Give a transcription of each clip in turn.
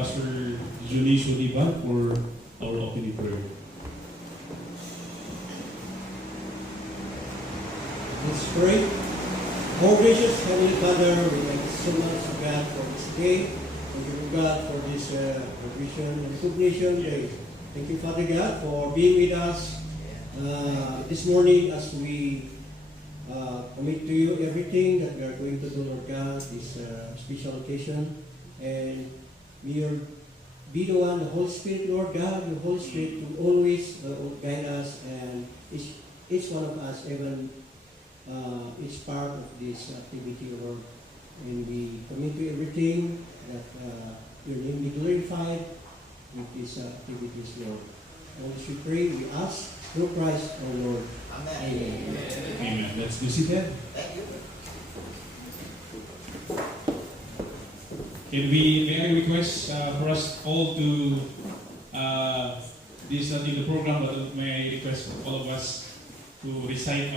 Pastor Julie Shuniban for our opening prayer. Let's pray. Our gracious Heavenly Father, we thank you so much, God, for this day. Thank you, God, for this provision and recognition day. Thank you, Father God, for being with us this morning as we commit to you everything that we are going to do, Lord God, this special occasion. And may you be the one, the Holy Spirit, Lord God, the Holy Spirit to always guide us and each one of us, even each part of this activity, Lord. And we commit to everything that your name be glorified with these activities, Lord. And as we pray, we ask through Christ our Lord. Amen. Amen. Let's be seated. May I request for us all to this is not in the program, but may I request all of us to recite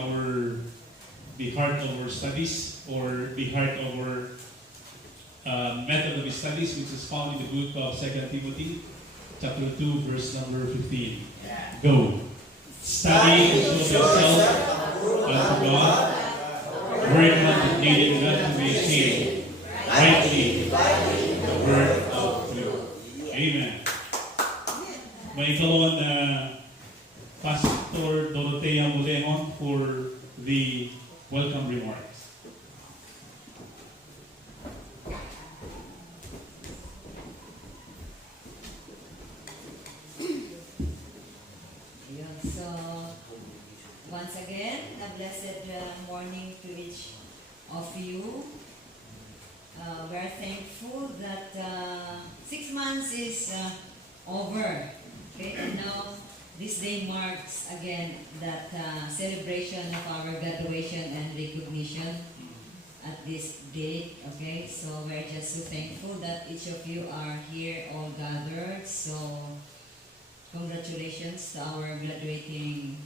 the heart of our studies, or the heart of our method of studies, which is found in the book of 2 Timothy, chapter 2, verse number 15. Go. Study to show yourself unto God, work not needing not to be ashamed, rightly the word of truth. Amen. May kalon Pastor Dorotea Moleon for the welcome remarks. So, once again, a blessed morning to each of you. We're thankful that 6 months is over. Okay, and now this day marks again that celebration of our graduation and recognition at this date. Okay, so we're just so thankful that each of you are here all gathered. So congratulations to our graduating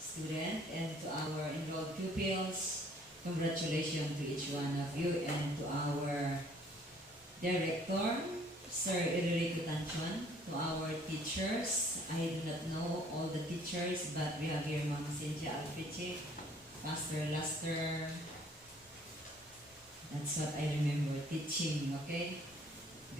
student and to our enrolled pupils. Congratulations to each one of you, and to our director, Sir Iririco Tanchuan, to our teachers. I do not know all the teachers, but we have here Ma'am Cynthia Alfici, Pastor Lester. That's what I remember teaching, okay?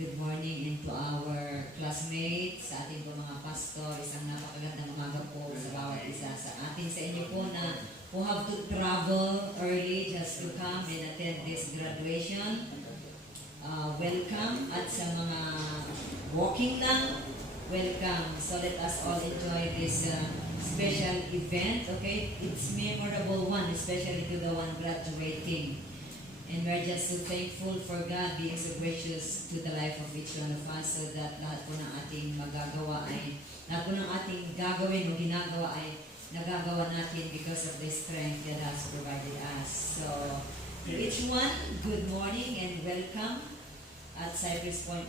Good morning, and to our classmates, sa ating po mga pastor, isang napakagandang umaga po sa bawat isa sa atin. Sa inyo po na who have to travel early just to come and attend this graduation. Welcome. At sa mga walking lang, welcome. So let us all enjoy this special event, okay? It's memorable one, especially to the one graduating. And we're just so thankful for God being so gracious to the life of each one of us, so that lahat po ng ating magagawa ay, lahat po ng ating gagawin o ginagawa ay nagagawa natin because of the strength that has provided us. So, to each one, good morning and welcome at Cypress Point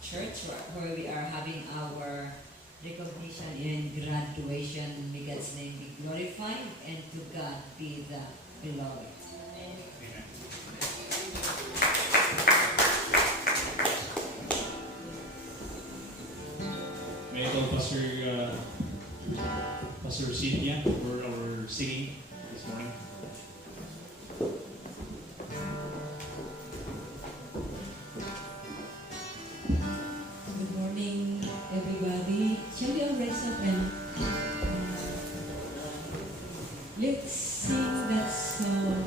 Church, where we are having our recognition and graduation. May God's name be glorified, and to God be the glory. May I call Pastor Cynthia for our singing this morning. Good morning, everybody. Shall we all rise up and let's sing that song,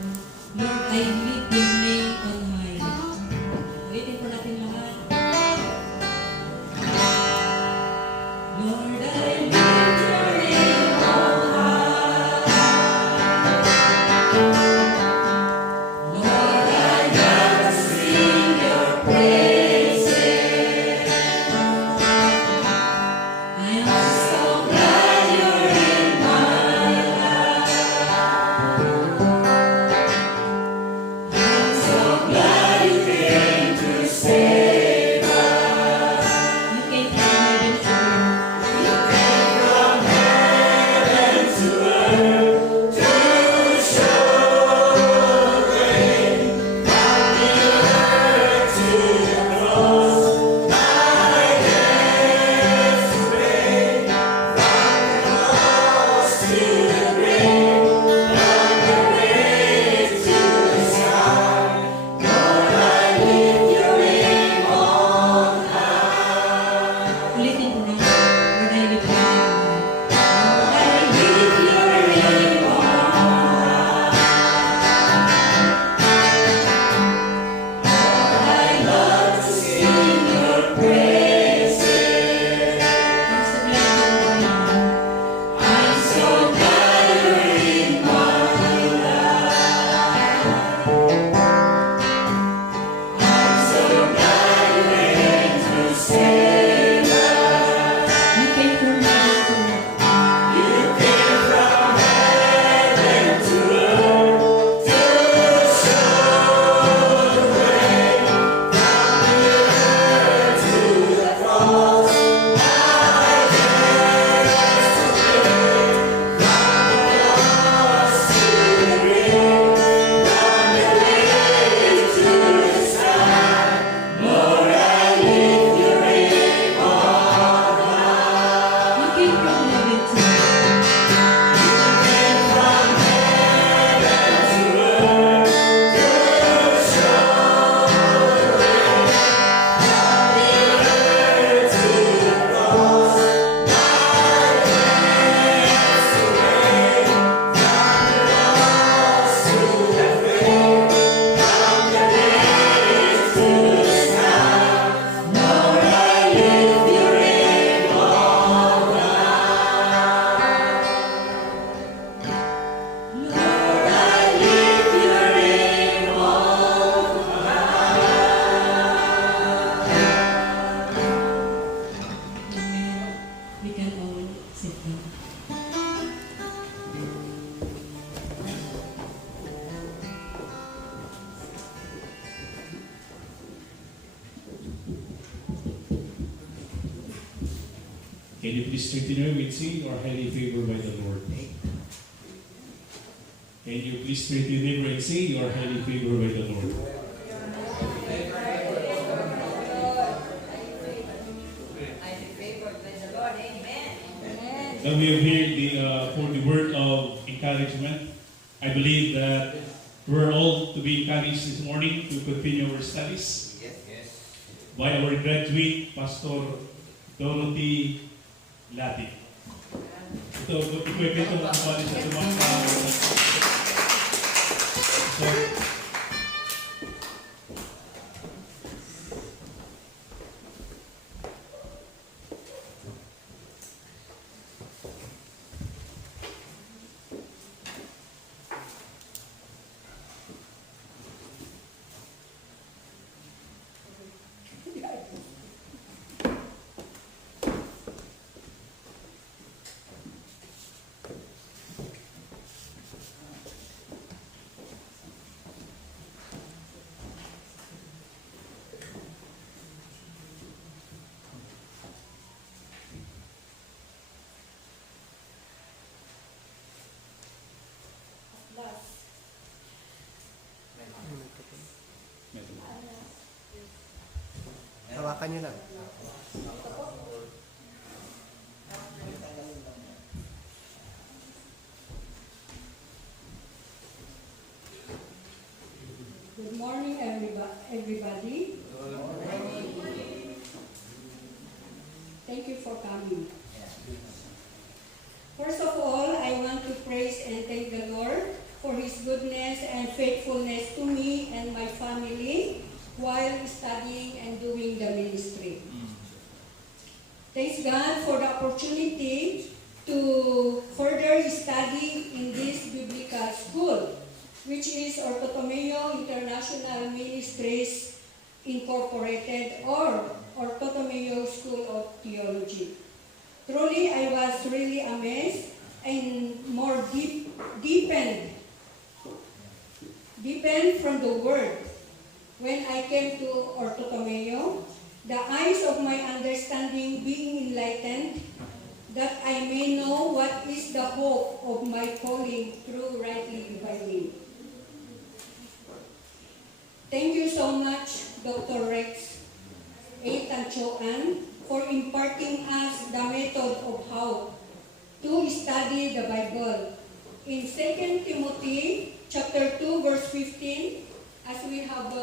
Lord, I lift your name on high. Ulitin po natin lahat. Lord, I lift your name on high. Lord, I just sing your praises. I am so glad you're in my life. I'm Can you please straighten with say you are highly favored by the Lord? Can you please straighten neighbor and say you are highly favored by the Lord? Then we have here for the word of encouragement. I believe that we're all to be encouraged this morning to continue our studies by our graduate, Pastor Dorothy Lati. Ito ang bali sa tumang Hawakan niyo lang. Good morning, everybody. Thank you for coming. First of all, I want to praise and thank the Lord for His goodness and faithfulness to me and my family while studying and doing the ministry. Thanks God for the opportunity to further study in this biblical school, which is Ortotomeo International Ministries Incorporated or Ortotomeo School of Theology. Truly, I was really amazed and more deepened from the Word. When I came to Ortotomeo, the eyes of my understanding being enlightened, that I may know what is the hope of my calling through rightly dividing. Thank you so much, Dr. Rex A. Tanchoan, for imparting us the method of how to study the Bible. In 2 Timothy chapter 2, verse 15, as we have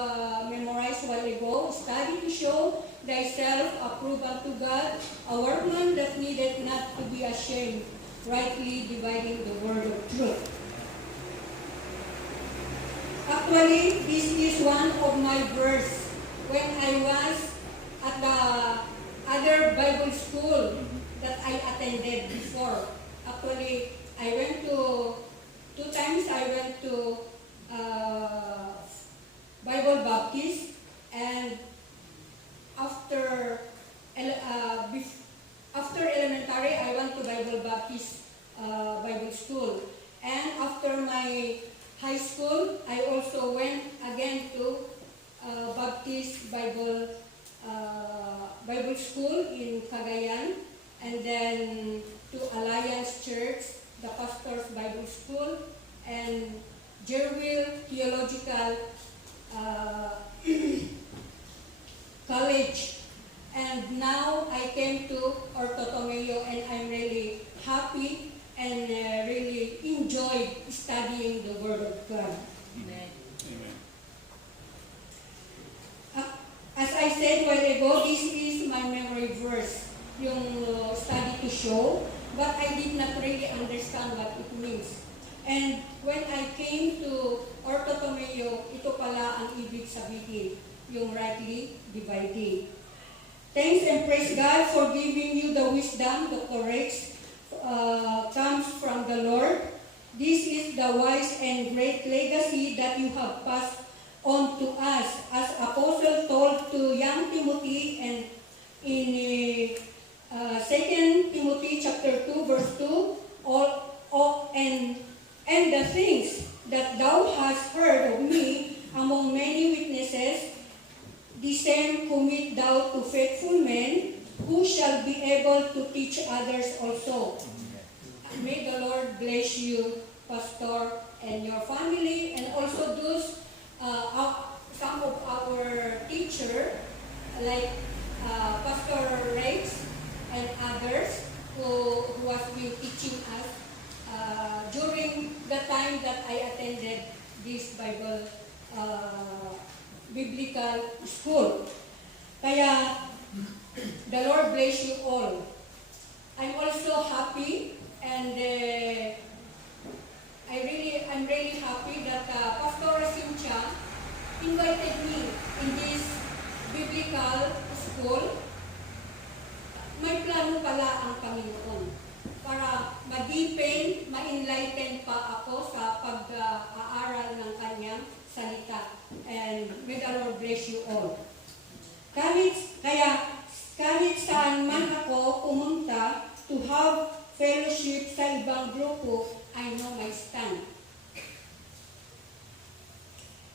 memorized a while ago, study to show thyself approved unto God, a workman that needeth not to be ashamed, rightly dividing the word of truth. Actually, this is one of my verse when I was at the other Bible school that I attended before. Actually, I went to, 2 times I went to Bible Baptist, and after elementary, I went to Bible Baptist Bible School. And after my high school, I also went again to Baptist Bible School in Cagayan, and then to Alliance Church, the Pastor's Bible School, and Jerville Theological College. And now I came to Ortotomeo, and I'm really happy and really enjoyed studying the Word of God. Amen. As I said a while ago, this is my memory verse, yung study to show, but I did not really understand what it means. And when I came to Ortotomeo, ito pala ang ibig sabihin, yung rightly dividing. Thanks and praise God for giving you the wisdom, Dr. Rex, comes from the Lord. This is the wise and great legacy that you have passed on to us, as Apostle told to young Timothy, and in 2 Timothy chapter 2, verse 2, and the things that thou hast heard of me among many witnesses, the same commit thou to faithful men, who shall be able to teach others also. May the Lord bless you, Pastor, and your family, and also those some of our teacher, like Pastor Rex and others, who has been teaching us during the time that I attended this biblical school. Kaya, the Lord bless you all. I'm also happy, and I'm really happy that Pastor Cynthia invited me in this biblical school. May plano pala ang Panginoon para ma-deepen, ma-enlighten pa ako sa pag-aaral ng kanyang salita. And may the Lord bless you all. Kahit saan man ako pumunta to have fellowship sa ibang grupo, I know my stand.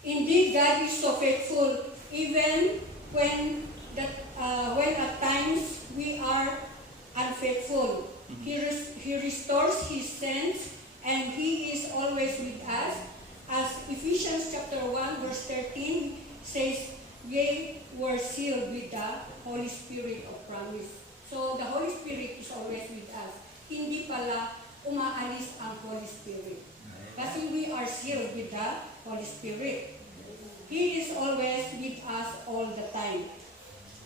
Indeed, God is so faithful, even when at times we are unfaithful. He restores His saints, and He is always with us. As Ephesians chapter 1 verse 13 says, "Ye were sealed with the Holy Spirit of promise." So the Holy Spirit is always with us. Hindi pala umaalis ang Holy Spirit. Kasi we are sealed with the Holy Spirit. He is always with us all the time.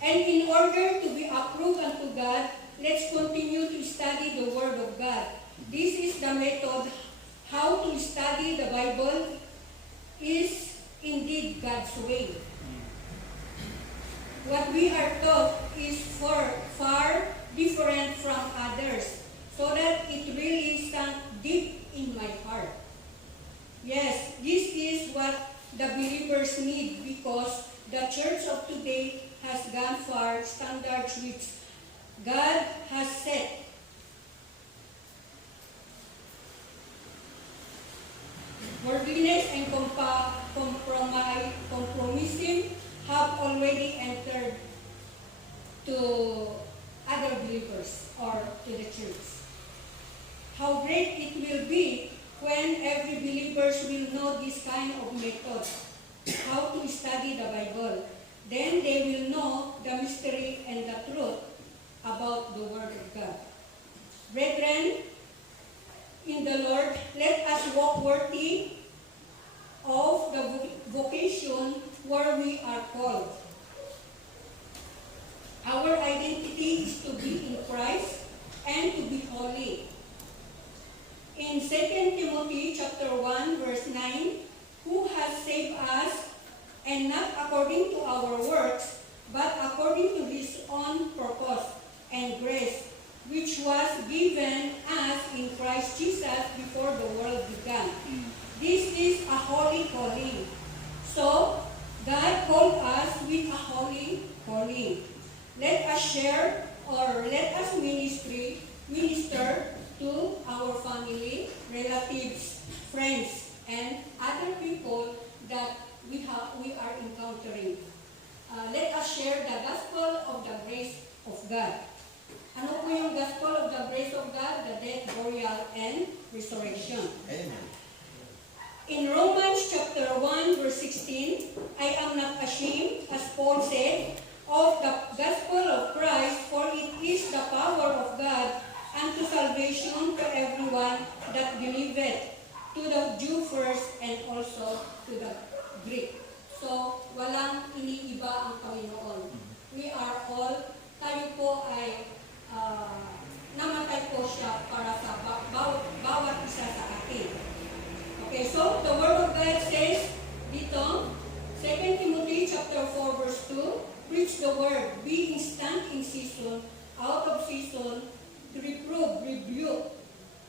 And in order to be approved unto God, let's continue to study the Word of God. This is the method how to study the Bible is indeed God's way. What we are taught is far different from others, so that it really sank deep in my heart. Yes, this is what the believers need, because the church of today has gone far standards which God has set. Worldliness and compromising have already entered to other believers or to the church. How great it will be when every believers will know this kind of method, how to study the Bible. Then they will know the mystery and the truth about the Word of God. Brethren, in the Lord, let us walk worthy of the vocation where we are called. Our identity is to be in Christ and to be holy. In 2 Timothy chapter 1 verse 9, who has saved us, and not according to our works, but according to His own purpose and grace, which was given us in Christ Jesus before the world began. This is a holy calling. So, God called us with a holy calling. Let us share, or let us minister to our family, relatives, friends, and other people that we are encountering. Let us share the gospel of the grace of God. Ano po yung gospel of the grace of God? The death, burial, and resurrection. Amen. In Romans chapter 1 verse 16, I am not ashamed, as Paul said, of the gospel of Christ, for it is the power of God unto salvation to everyone that believeth, to the Jew first and also to the Greek. So, walang iniiba ang Panginoon. We are all, tayo po ay namatay po siya para sa bawat isa sa atin. Okay, so the Word of God says dito, 2 Timothy chapter 4 verse 2, preach the word, be instant in season, out of season, to reprove, rebuke,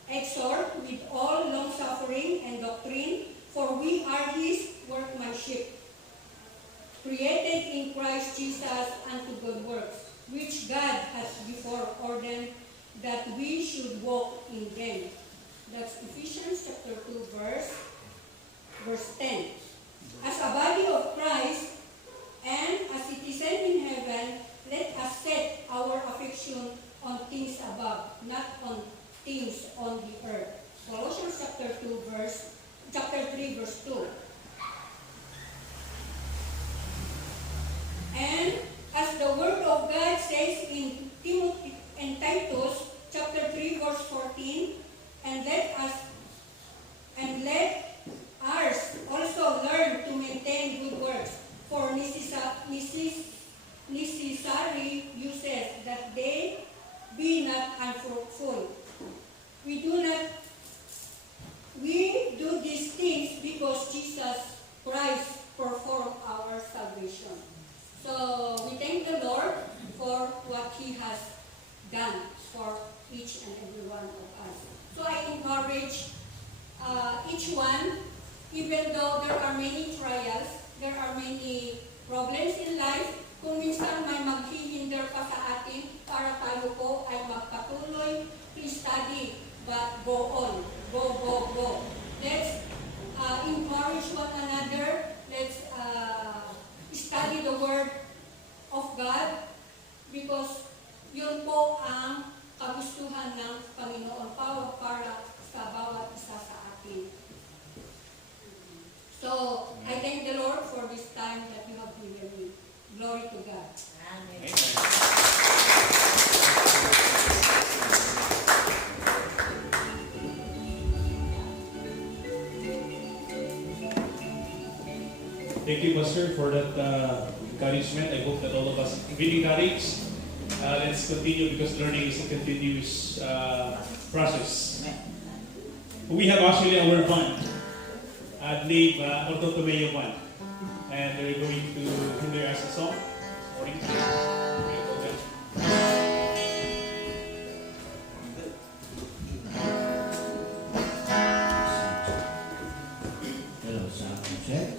exhort with all long-suffering and doctrine, for we are His workmanship, created in Christ Jesus unto good works, which God has before ordained that we should walk in them. That's Ephesians chapter 2 verse 10. As a body of Christ and a citizen in heaven, let us set our affection verse 2. And as the word of God says in Timothy and Titus chapter 3 verse 14, and let ours also learn to maintain good works for necessary uses, that they be not unfruitful. We do these things because Jesus Christ performed our salvation. So we thank the Lord for what He has done for each and every one of us. So I encourage each one, even though there are many trials, there are many problems in life, kung minsan may maghihinder pa sa atin para tayo po ay magpatuloy, please study, but go on. Go. Let's encourage one another. Let's study the Word of God because yun po ang kagustuhan ng Panginoon para sa bawat isa sa atin. So, I thank the Lord for this time that you have given me. Glory to God. Amen. Thank you, Pastor, for that encouragement. I hope that all of us have been encouraged. Let's continue because learning is a continuous process. We have actually our band, Adlib Orto Tomeo band, and they're going to hinder us a song. Morning. Hello, sound check.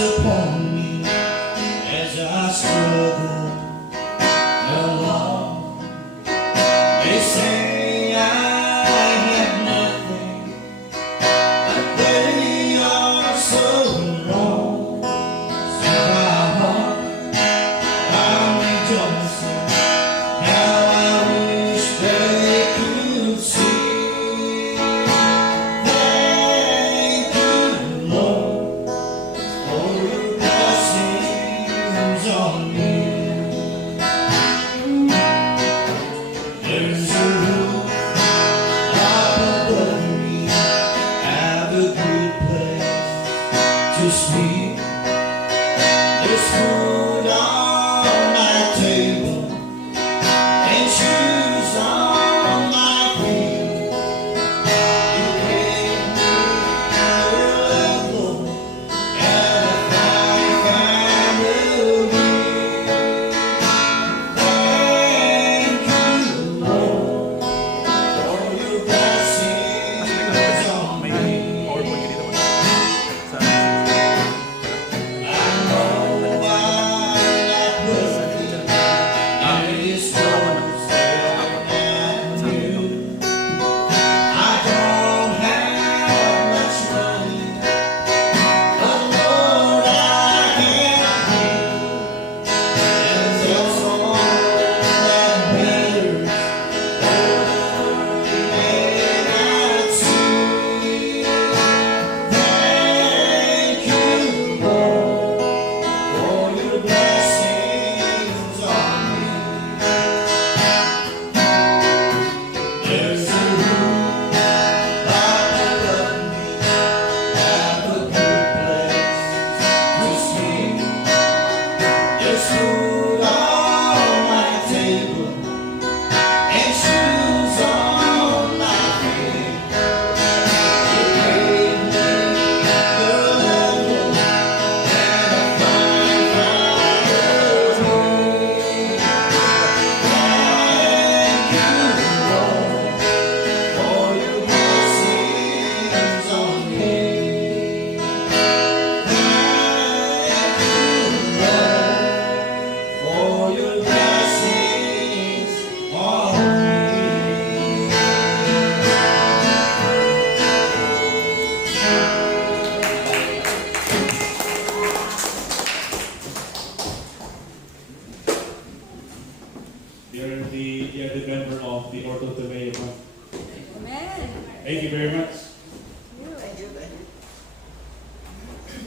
Upon me as I struggle along. They say I have nothing, but they are so wrong. So my heart, I'm rejoicing. How I wish they could see. Thank you, Lord, for your blessings on me. There's a roof up above me, have a good place to sleep. There's food on my table and shoes on my feet. You gave me your love, Lord, and a fine family. Thank you, Lord, for your blessings on me. I know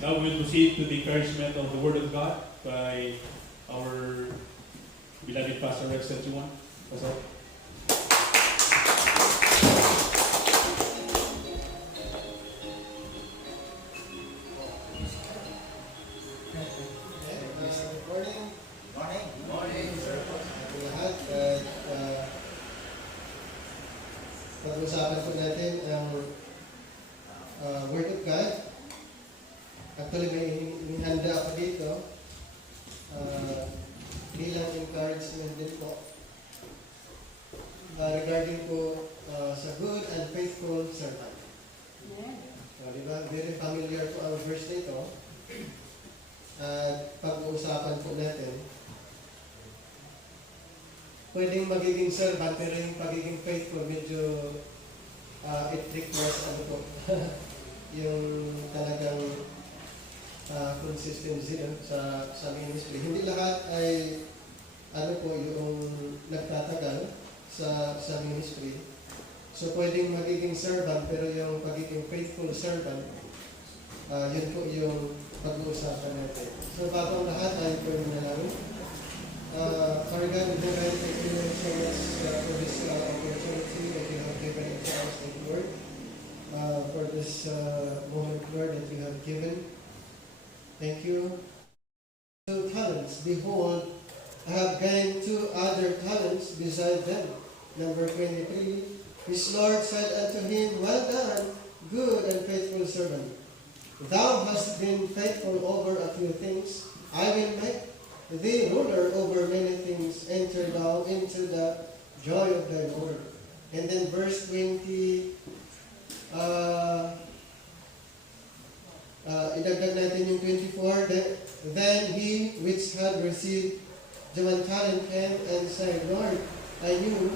Now we'll proceed to the encouragement of the Word of God by our beloved Pastor Rex Juan. Pastor. Good morning. Morning. Sa lahat. Pag-usapan po natin ang Word of God. Actually, may inihanda ako dito bilang encouragement din po. Regarding po sa good and faithful servant. Diba? Very familiar po ang verse nito. At pag-uusapan po natin, pwedeng magiging servant pero yung pagiging faithful medyo it requires ano po yung talagang consistency sa ministry. Hindi lahat ay ano po yung nagtatagal sa ministry. So pwedeng magiging servant pero yung pagiging faithful servant, yun po yung pag-uusapan natin. So bago ang lahat ay pwede na namin. Father God, we thank you so much for this opportunity that you have given to us, thank you, Lord, for this moment, Lord, that you have given. Thank you. 2 talents. Behold, I have gained 2 other talents beside them. Number 23. His Lord said unto him, Well done, good and faithful servant. Thou hast been faithful over a few things. I will make thee ruler over many things. Enter thou into the joy of thy Lord. And then verse 20, idagdag natin yung 24. Then he which had received the 1 talent came and said, Lord, I knew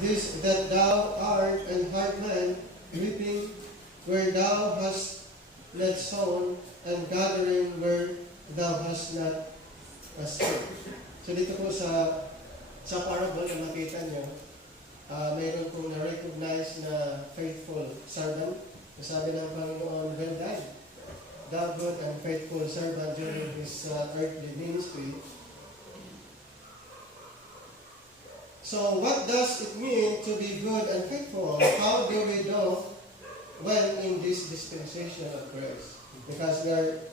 this, that thou art an hard man, reaping where thou hast not sown, and gathering where thou hast not stood. So dito po sa parable na makita nyo, mayroon pong na-recognize na faithful servant. Sabi ng Panginoon, well done, thou good and faithful servant during his earthly ministry. So what does it mean to be good and faithful? How do we know when in this dispensation of grace? Because the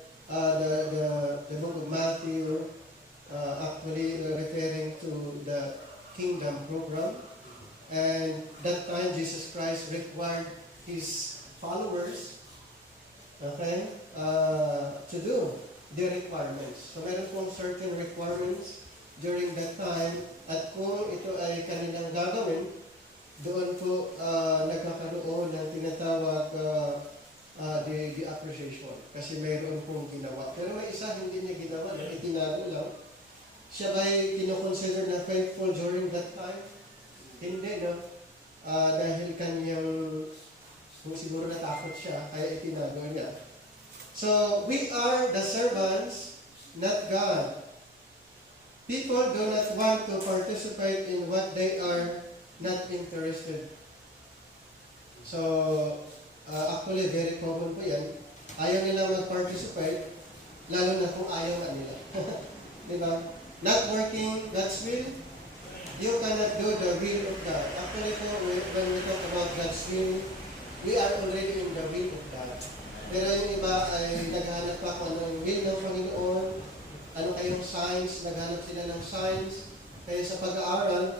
book of Matthew actually referring to the kingdom program, and that time Jesus Christ required his followers, okay, to do the requirements. So meron pong certain requirements during that time, at kung ito ay kanilang gagawin, doon po nagkakaroon ng tinatawag the appreciation. Kasi mayroon pong ginawa. Pero may isa hindi niya ginawa, itinago lang. Siya ba'y kinoconsider na faithful during that time? Hindi, no? Dahil kanyang, kung siguro natakot siya, kaya itinago niya. So, we are the servants, not God. People do not want to participate in what they are not interested. So, actually, very common po yan. Ayaw nila mag-participate, lalo na kung ayaw na nila. Diba? Not working God's will, you cannot do the will of God. Actually po, when we talk about God's will, we are already in the will of God. Pero yung iba ay naghanap pa kung ano yung will ng Panginoon, ano kayong signs, naghanap sila ng signs. Kaya sa pag-aaral,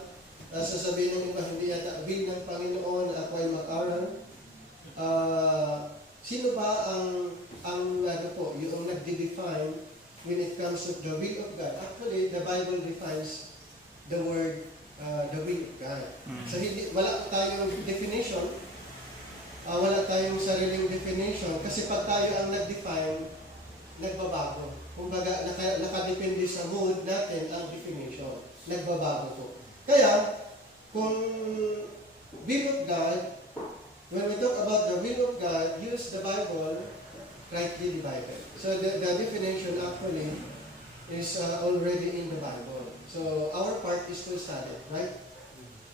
sasabihin ng iba, hindi yata will ng Panginoon na ako ay mag-aral. Sino ba ang ano po, yung nag-define when it comes to the will of God? Actually, the Bible defines the word, the will of God. So, wala tayong definition, wala tayong sariling definition, kasi pag tayo ang nag-define, nagbabago. Kumbaga, nakadepende sa mood natin ang definition. Nagbabago po. Kaya, kung will of God, when we talk about the will of God, use the Bible rightly divided. So the definition actually is already in the Bible. So our part is to study, right?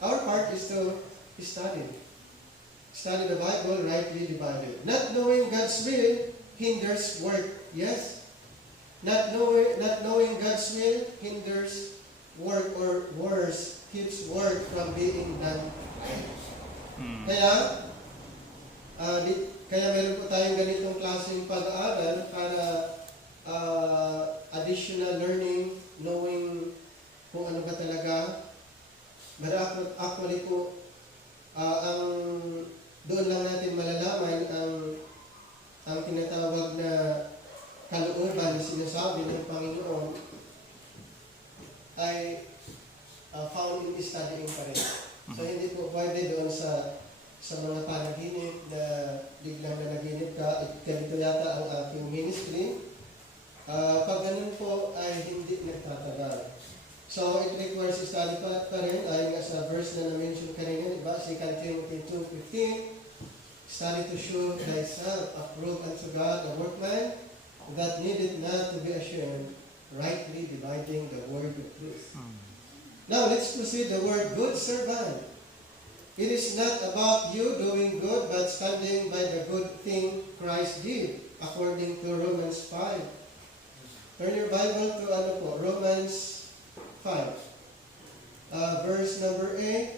Our part is to study. Study the Bible rightly divided. Not knowing God's will hinders work. Yes? Not knowing God's will hinders work, or worse, keeps work from being done right. Kaya, kaya meron po tayong ganitong klaseng pag-aaral para additional learning, knowing kung ano ba talaga. But actually po, doon lang natin malalaman ang tinatawag na kalooban na sinasabi ng Panginoon ay found in studying pa rin. So hindi po pwede doon sa mga panaginip na biglang nanaginip ka, ganito yata ang aking ministry. Pag ganun po ay hindi nagtatagal. So it requires study pa rin, ayon nga sa verse na na-mention kanina, diba? 2 Timothy 2:15, study to show thyself approved unto God, a workman that needed not to be ashamed, rightly dividing the word of truth. Now let's proceed the word good servant. It is not about you doing good, but standing by the good thing Christ did, according to Romans 5. Turn your Bible to Romans 5. Verse number 8.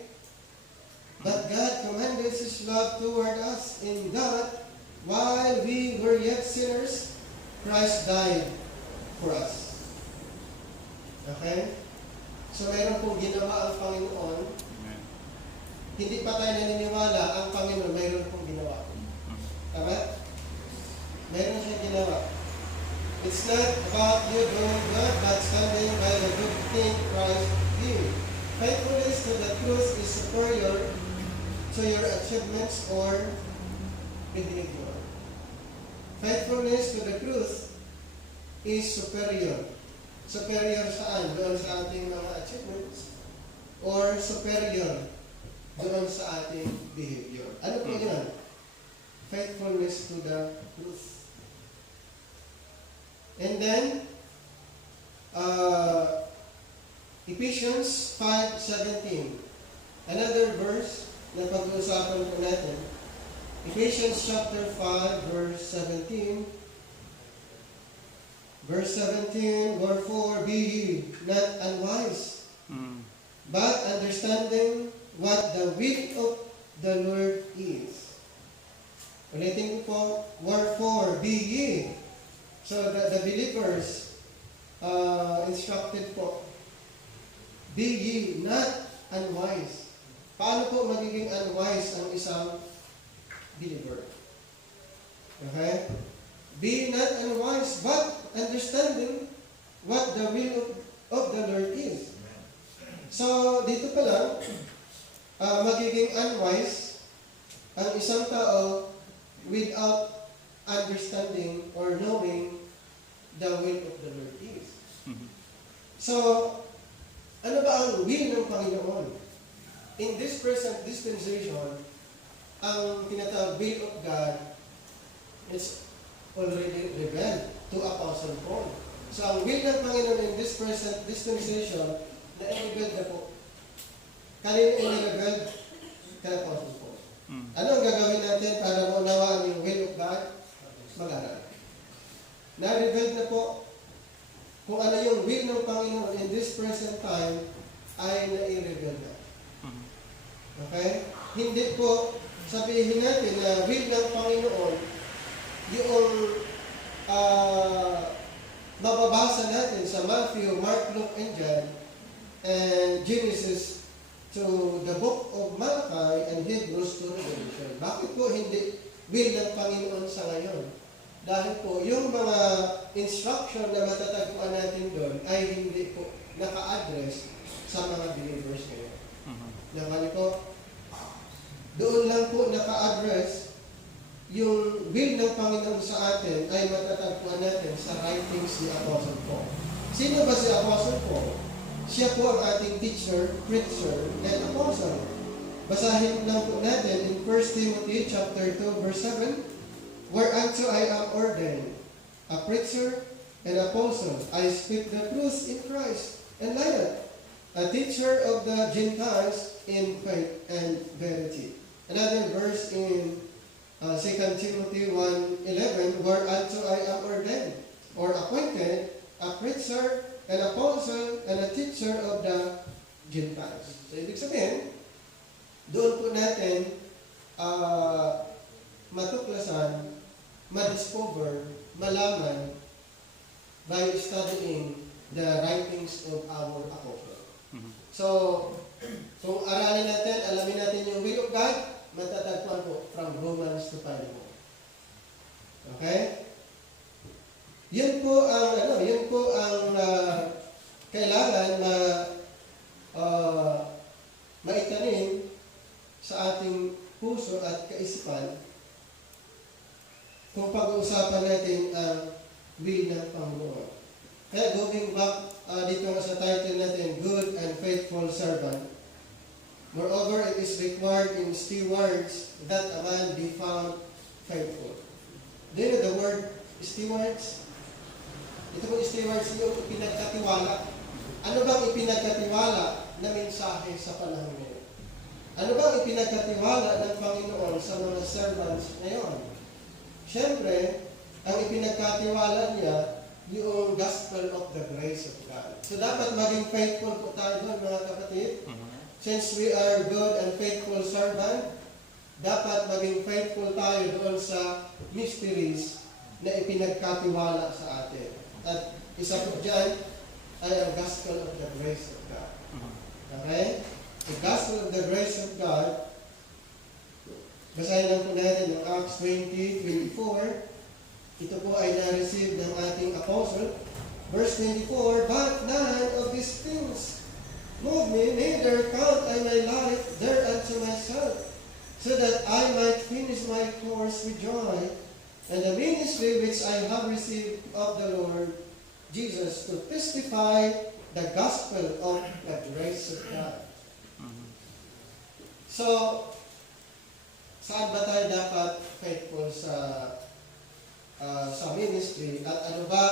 But God commended His love toward us in that, while we were yet sinners, Christ died for us. Okay? So meron pong ginawa ang Panginoon. Hindi pa tayo naniniwala ang Panginoon, mayroon pong ginawa. Tama? Meron siyang ginawa. It's not about you doing good, but standing by the good thing Christ did. Faithfulness to the truth is superior to your achievements or behavior. Faithfulness to the truth is superior. Superior saan? Doon sa ating mga achievements? Or superior doon sa ating behavior? Ano po yun? Faithfulness to the truth. And then, Ephesians 5:17. Another verse na pag-uusapan po natin. Ephesians chapter 5, verse 17. Verse 17, wherefore be ye not unwise, but understanding what the will of the Lord is. Ulitin ko po, wherefore be ye. So the believers instructed po, be ye not unwise. Paano po magiging unwise ang isang believer? Okay? Be not unwise, but understanding what the will of the Lord is. So, dito pa lang, magiging unwise ang isang tao without understanding or knowing the will of the Lord is. So, ano ba ang will ng Panginoon? In this present dispensation, ang tinatawag will of God, it's already revealed to Apostle Paul. So, ang will ng Panginoon in this present dispensation, na-revealed na po. Kanina i-revealed kay Apostle Paul. Ano ang gagawin natin para maunawaan yung will of God? Mag-aral. Na-revealed na po kung ano yung will ng Panginoon in this present time ay na-i-reveal na. Okay? Hindi po sabihin natin na will ng Panginoon yung mababasa natin sa Matthew, Mark, Luke, and John, and Genesis to the book of Malachi and Hebrews to Revelation. Bakit po hindi will ng Panginoon sa ngayon? Dahil po yung mga instruction na matatagpuan natin doon ay hindi po naka-address sa mga believers ngayon. Nakali po, doon lang po naka-address yung will ng Panginoon sa atin ay matatagpuan natin sa writings ni Apostle Paul. Sino ba si Apostle Paul? Siya po ang ating teacher, preacher, and apostle. Basahin lang po natin in 1 Timothy chapter 2, verse 7, whereunto I am ordained, a preacher and apostle. I speak the truth in Christ, and light, a teacher of the Gentiles in faith and verity. Another verse in 2 Timothy 1:11, whereunto I am ordained or appointed a preacher, an apostle, and a teacher of the Gentiles. So, ibig sabihin, doon po natin matuklasan, madiscover, malaman by studying the writings of our apostle. So, kung aralin natin, alamin natin yung will of God, matatagpuan po from Romans to Philemon. Okay? Yun po ang kailangan maitanim sa ating puso at kaisipan kung pag-uusapan natin ang will ng Panginoon. Kaya going back dito nga sa title natin, Good and Faithful Servant. Moreover, it is required in stewards that a man be found faithful. Do you know the word stewards? Ito po stewards yung ipinagkatiwala. Ano bang ipinagkatiwala na mensahe sa panahon ngayon? Ano bang ipinagkatiwala ng Panginoon sa mga servants ngayon? Siyempre, ang ipinagkatiwala niya yung gospel of the grace of God. So dapat maging faithful po tayo doon, mga kapatid. Since we are good and faithful servant, dapat maging faithful tayo doon sa mysteries na ipinagkatiwala sa atin. At isa po dyan ay ang gospel of the grace of God. Okay? The gospel of the grace of God, basahin lang po natin yung Acts 20:24. Ito po ay na-receive ng ating apostle. Verse 24, But none of these things move me, neither count I my life thereunto myself, so that I might finish my course with joy, and the ministry which I have received of the Lord Jesus, to testify the gospel of the grace of God. So, saan ba tayo dapat faithful sa ministry, at ano ba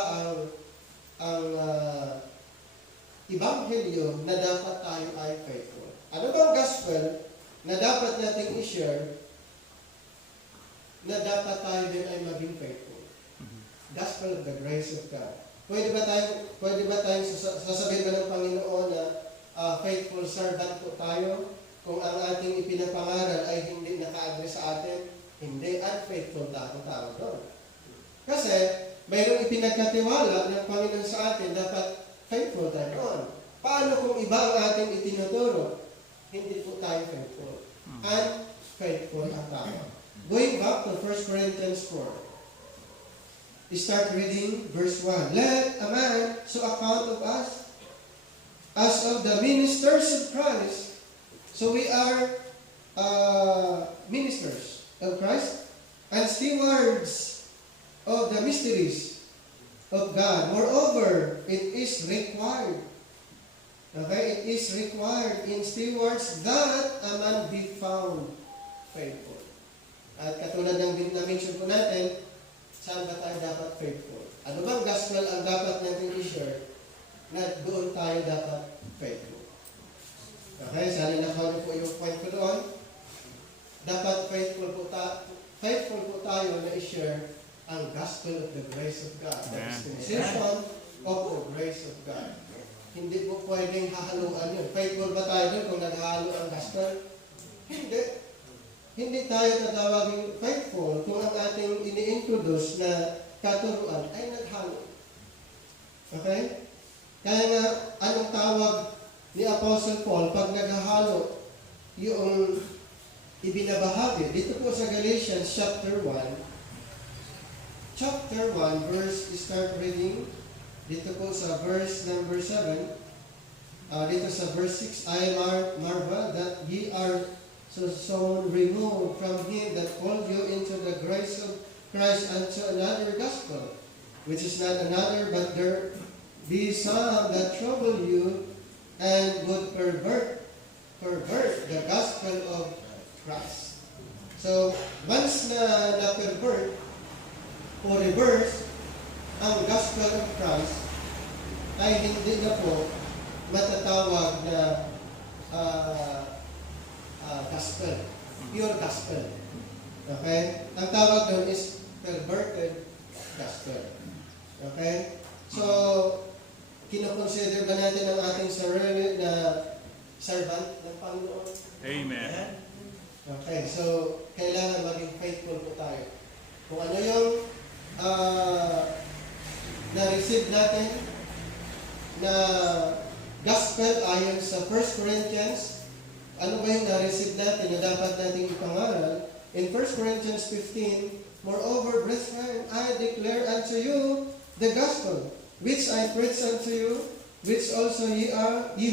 ang ebanghelyo na dapat tayo ay faithful? Ano ba ang gospel na dapat nating i-share na dapat tayo din ay maging faithful? Gospel of the grace of God. Pwede ba tayong sasabihin ba ng Panginoon na faithful servant po tayo kung ang ating ipinapangaral ay hindi naka-address sa atin? Hindi, unfaithful tawag doon. Kasi mayroong ipinagkatiwala ng Panginoon sa atin, dapat faithful tayo doon. Paano kung iba ang ating itinuturo? Hindi po tayo faithful. Unfaithful ang tawag. Going back to 1 Corinthians 4. Start reading verse 1. Let a man so account of us as of the ministers of Christ. So we are ministers of Christ and stewards of the mysteries of God. Moreover, it is required. Okay, it is required in stewards that a man be found faithful. At katulad ng na-mention po natin, saan ba tayo dapat faithful? Ano bang gospel ang dapat natin i-share na doon tayo dapat faithful? Okay, sana nakuha po yung point ko doon. Dapat faithful po tayo na i-share ang gospel of the grace of God. The dispensation of the grace of God. Hindi po pwedeng hahaluan yun. Faithful ba tayo doon kung naghahalo ang gospel? Hindi. Hindi tayo tatawagin faithful kung ang ating ini-introduce na katuruan ay naghalo. Okay? Kaya nga, anong tawag ni Apostle Paul pag naghahalo yung ibinabahagi? Dito po sa Galatians chapter 1, verse, start reading. Dito po sa verse number 7, dito sa verse 6, I marvel that ye are so removed from him that called you into the grace of Christ unto another gospel, which is not another, but there be some that trouble you and would pervert the gospel of Christ. So, once na-pervert o reverse ang gospel of Christ, ay hindi na po matatawag na gospel, pure gospel. Okay? Ang tawag doon is perverted gospel. Okay? So, kinoconsider ba natin ang ating sarili na servant ng Panginoon? Amen. Okay, so kailangan maging faithful po tayo. Kung ano yung na-receive natin na gospel ayon sa 1 Corinthians, ano ba yung na-receive natin na dapat nating ipangaral? In 1 Corinthians 15, moreover, brethren, I declare unto you the gospel, which I preach unto you, which also ye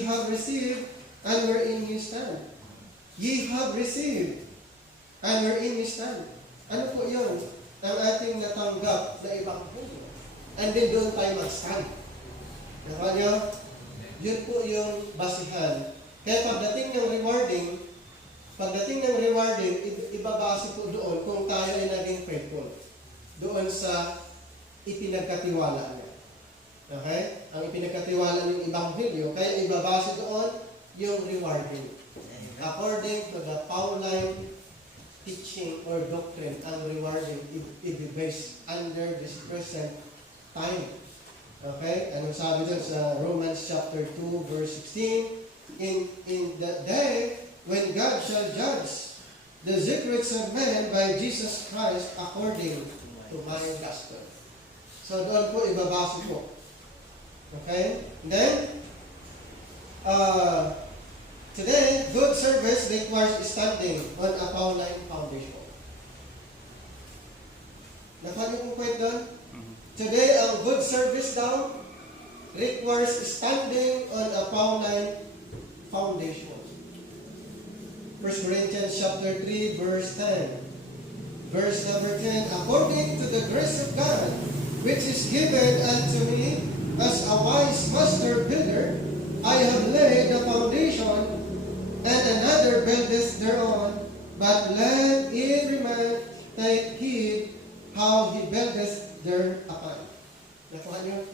have received, and wherein ye stand. Ye have received, and wherein ye stand. Ano po yun? Ang ating natanggap na ebanghelyo. And then doon tayo mag-stand. Nakuha nyo? Yun po yung basihan. Kaya pagdating ng rewarding, ibabase po doon kung tayo ay naging faithful. Doon sa ipinagkatiwala niya. Okay? Ang ipinagkatiwala ng ebanghelyo, kaya ibabase doon yung rewarding. According to the Pauline teaching or doctrine, ang rewarding i-based under this present time. Okay? Anong sabi dyan sa Romans chapter 2 verse 16? In that day, when God shall judge the secrets of men by Jesus Christ according to my gospel. So doon po ibabase po. Okay? Then, today, good service requires standing on a Pauline foundation. Nakalimutan po po ito? Today, ang good service daw requires standing on a Pauline foundation. 1 Corinthians chapter 3, verse 10. Verse number 10, according to the grace of God, which is given unto me as a wise master builder, I have laid the foundation, and another buildeth thereon, but let every man take heed how he buildeth thereupon. Nakuha niyo?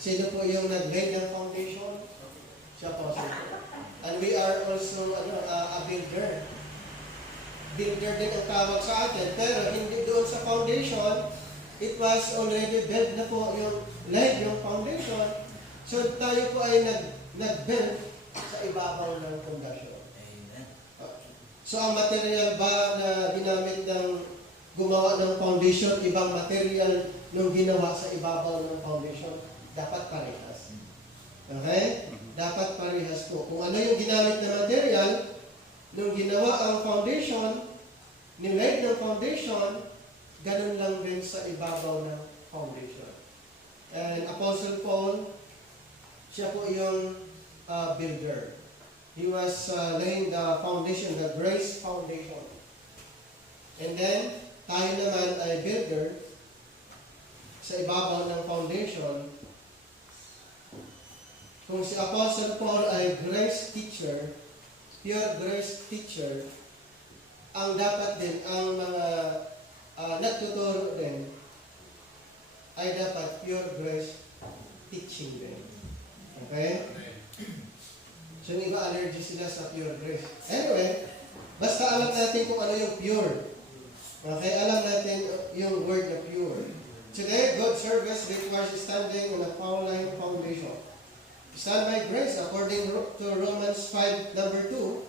Sino po yung nag-lay ng foundation? Siya po. And we are also a builder. Builder din ang tawag sa atin, pero hindi doon sa foundation. It was already built na po yung laid yung foundation. So tayo po ay nag-build sa ibabaw ng pundasyon. So ang material ba na ginamit ng gumawa ng foundation, ibang material nung ginawa sa ibabaw ng foundation, dapat parehas. Okay? Dapat parehas po. Kung ano yung ginamit na material, nung ginawa ang foundation, nilaid ng foundation, ganun lang din sa ibabaw ng foundation. And Apostle Paul, siya po yung builder. He was laying the foundation, the grace foundation. And then, tayo naman ay builder sa ibabaw ng foundation. Kung si Apostle Paul ay grace teacher, pure grace teacher, ang dapat din, ang mga nagtuturo din, ay dapat pure grace teaching din. Okay? So yung iba allergy sila sa pure grace. Anyway, basta alam natin kung ano yung pure. Okay? Alam natin yung word na pure. Today, good service requires standing on a Pauline foundation. Stand by grace according to Romans 5, number 2.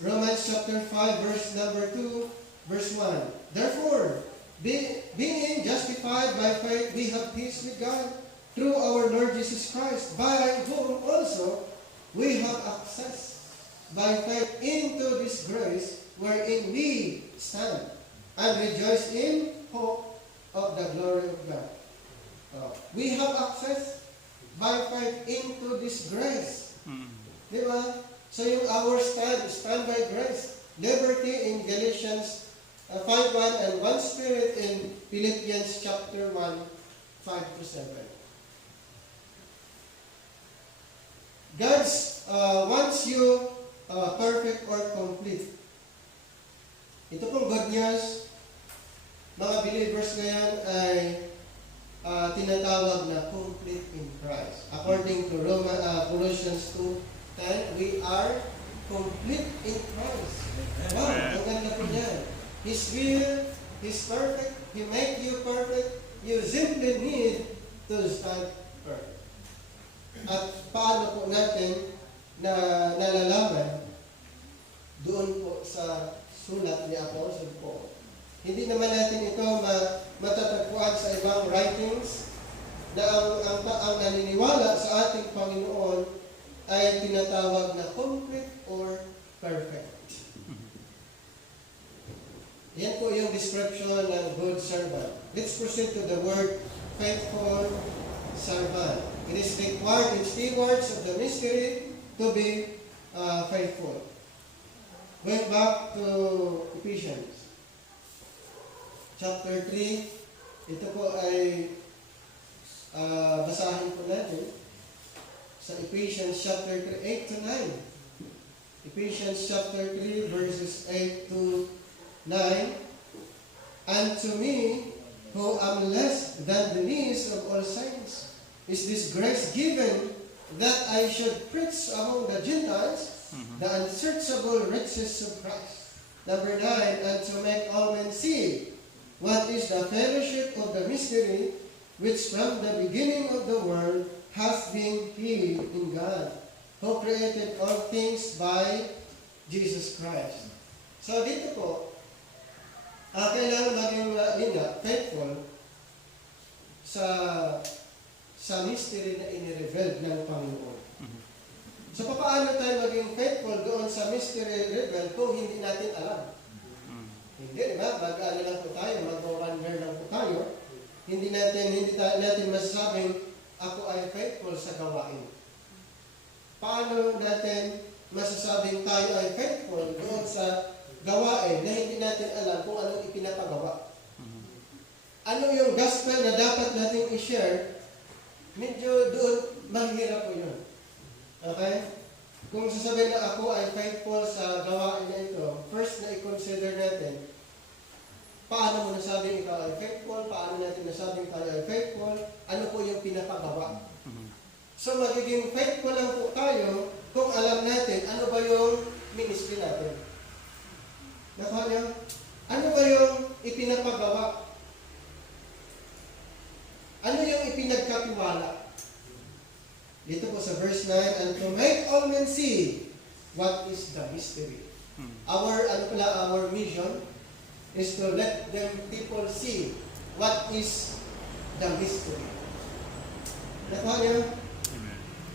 Romans chapter 5, verse number 2, verse 1. Therefore, being justified by faith, we have peace with God through our Lord Jesus Christ, by whom also we have access by faith into this grace wherein we stand and rejoice in hope of the glory of God. We have access by faith into this grace. Diba? So yung our stand by grace. Liberty in Galatians 5:1 and one spirit in Philippians chapter 1, 5-7. God wants you perfect or complete. Ito pong good news, mga believers ngayon ay tinatawag na complete in Christ. According to Colossians 2:10, we are complete in Christ. Wow, ang ganda po niyan. His will, His perfect, He make you perfect. you simply need to stand firm. At paano po natin na nalalaman doon po sa sulat ni Apostle Paul. Hindi naman natin ito matatagpuan sa ibang writings na ang naniniwala sa ating Panginoon ay tinatawag na complete or perfect. Yan po yung description ng good servant. Let's proceed to the word faithful servant. It is required in stewards of the mystery to be faithful. Going back to Ephesians, chapter 3, ito po ay basahin po natin sa Ephesians chapter 3, 8 to 9. Ephesians chapter 3, verses 8 to 9. And to me, who am less than the least of all saints, is this grace given that I should preach among the Gentiles the unsearchable riches of Christ. Number 9, and to make all men see what is the fellowship of the mystery, which from the beginning of the world has been hid in God, who created all things by Jesus Christ. So dito po, kailangan maging faithful sa mystery na inireveal ng Panginoon. So paano tayo maging faithful doon sa mystery reveal kung hindi natin alam? Hindi, di ba? Mag-ano lang po tayo, mag-wonder lang po tayo. Hindi natin masasabing ako ay faithful sa gawain. Paano natin masasabing tayo ay faithful doon sa gawain na hindi natin alam kung anong ipinapagawa? Ano yung gospel na dapat natin i-share? Medyo doon mahirap po yun. Okay? Kung sasabihin na ako ay faithful sa gawain na ito, first na i-consider natin, paano mo nasabing ikaw ay faithful? Paano natin nasabing tayo ay faithful? Ano po yung pinapagawa? So magiging faithful lang po tayo kung alam natin ano ba yung ministry natin. Nakuha niyo? Ano ba yung ipinapagawa? Ano yung ipinagkatiwala? Dito po sa verse 9, and to make all men see what is the mystery. Our mission is to let them people see what is the mystery. Nakuha niyo?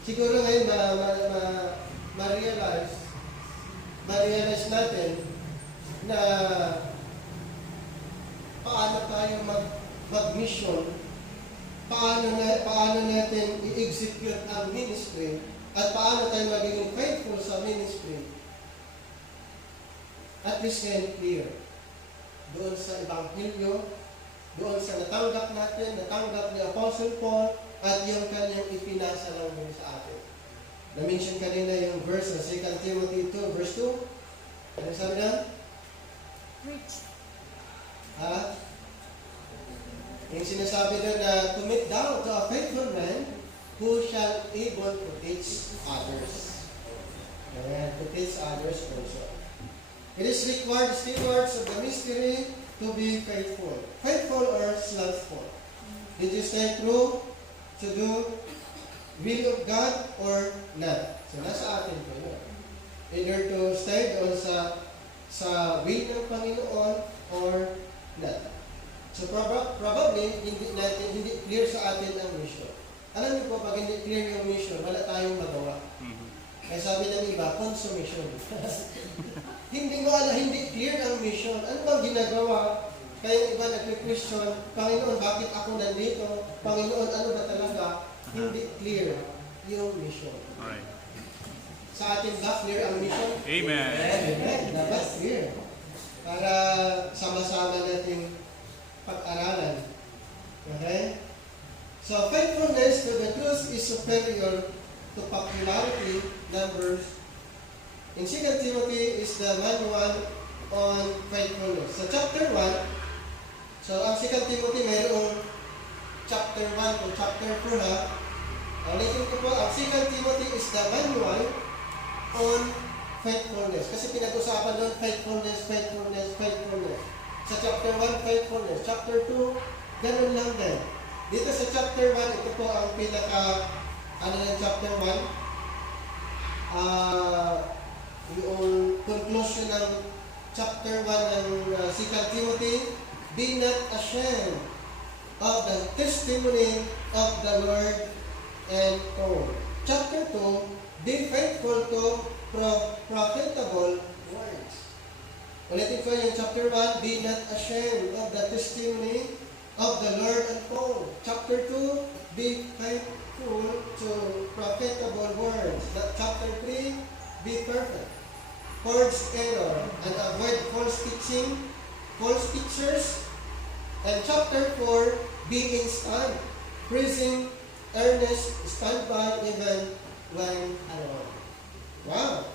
Siguro ngayon ma-realize natin na paano tayo mag-mission, paano natin i-execute ang ministry, at paano tayo magiging faithful sa ministry. At least ngayon clear. Doon sa Ebanghelyo, doon sa natanggap ni Apostle Paul, at yung kanyang ipinasa lang din sa atin. Na-mention kanina yung verse na 2 Timothy 2, verse 2. Ano sabi na? Preach. Yung sinasabi doon na commit thou to a faithful man who shall able to teach others. Ayan, to teach others also. It is required stewards of the mystery to be faithful. Faithful or slothful? Did you stay true to do will of God or not? So nasa atin po yun. Either to stay doon sa will ng Panginoon or not. So probably hindi clear sa atin ang mission. Alam niyo po, pag hindi clear yung mission, wala tayong magawa. Kaya sabi ng iba, consummation. Hindi mo alam, hindi clear ang mission. Ano bang ginagawa? Kaya yung iba nagpe-question, Panginoon, bakit ako nandito? Panginoon, ano ba talaga? Hindi clear yung mission. Alright. Sa atin ba clear ang mission? Amen. Amen. Dapat clear. Para sama-sama nating pag-aralan. Okay? So, faithfulness to the truth is superior to popularity. Numbers. In 2 Timothy is the manual on faithfulness. Sa chapter 1, so ang 2 Timothy mayroong chapter 1 to chapter 4 ha. Ulitin ko po, ang 2 Timothy is the manual on faithfulness. Kasi pinag-usapan doon, faithfulness. Sa chapter 1, faithfulness. Chapter 2, ganun lang din. Dito sa chapter 1, ito po ang pinaka, ng chapter 1. Yung conclusion ng chapter 1 ng 2 Timothy, be not ashamed of the testimony of the Lord and Paul. Chapter 2, be faithful to profitable words. Ulitin ko yung chapter 1, be not ashamed of the testimony of the Lord and Paul. Chapter 2, be faithful to profitable words. Chapter 3, be perfect. Purge error and avoid false teaching, false teachers. And chapter 4, be instant, praising, earnest, stand by even when alone. Wow!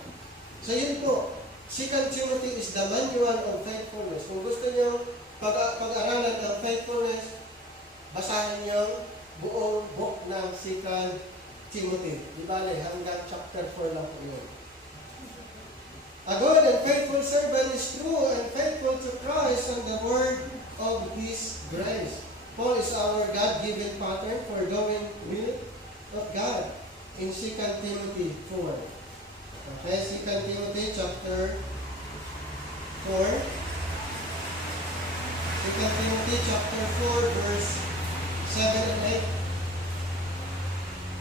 So yun po, 2 Timothy is the manual of faithfulness. Kung gusto nyo pag-aralan ng faithfulness, basahin nyo buong book ng 2 Timothy. Di ba hanggang chapter 4 lang po yun. A good and faithful servant is true and faithful to Christ and the word of His grace. Paul is our God-given pattern for doing will of God in 2 Timothy 4. Okay, 2 Timothy chapter 4. 2 Timothy chapter 4 verse 7 and 8.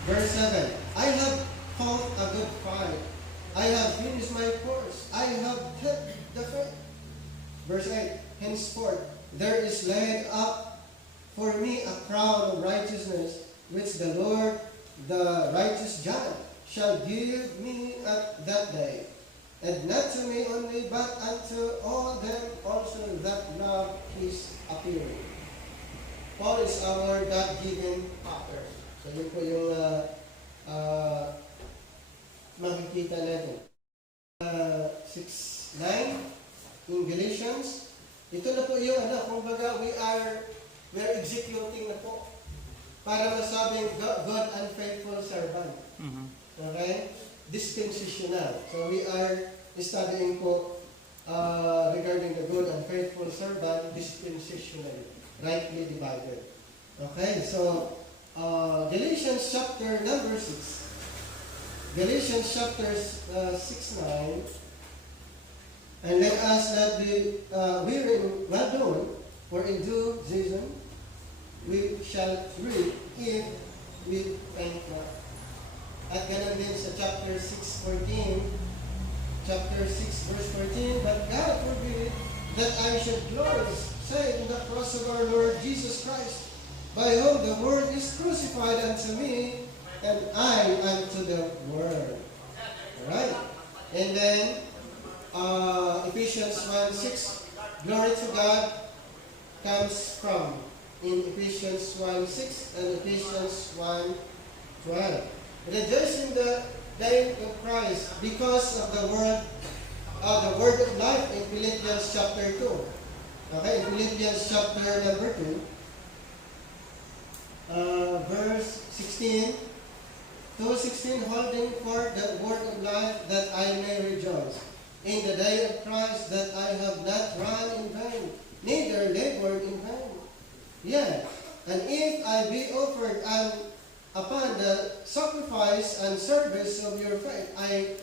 Verse 7. I have fought a good fight. I have finished my course. I have kept the faith. Verse 8. Henceforth, there is laid up for me a crown of righteousness, which the Lord, the righteous judge, shall give me at that day. And not to me only, but unto all them also that love His appearing. Paul is our God-given pattern. So yun po yung makikita natin. 6:9 in Galatians. Ito na po yung kumbaga we're executing na po para masabing God and faithful servant. Okay? Dispensational. So we are studying po regarding the good and faithful servant dispensationally, rightly divided. Okay? So Galatians chapter number 6. Galatians chapter 6:9. And let us not be weary in well doing, for in due season we shall reap if we faint not. At ganun din sa chapter 6:14, chapter 6 verse 14, but God forbid that I should glory, say in the cross of our Lord Jesus Christ, by whom the world is crucified unto me, and I unto the world. Alright? And then, Ephesians 1:6, glory to God comes from in Ephesians 1:6 and Ephesians 1:12. Rejoice in the day of Christ because of the word of life in Philippians chapter 2. Okay, in Philippians chapter number 2, verse 16. 2:16, holding forth the word of life, that I may rejoice in the day of Christ, that I have not run in vain, neither labored in vain. Yet, and if I be offered upon the sacrifice and service of your faith, I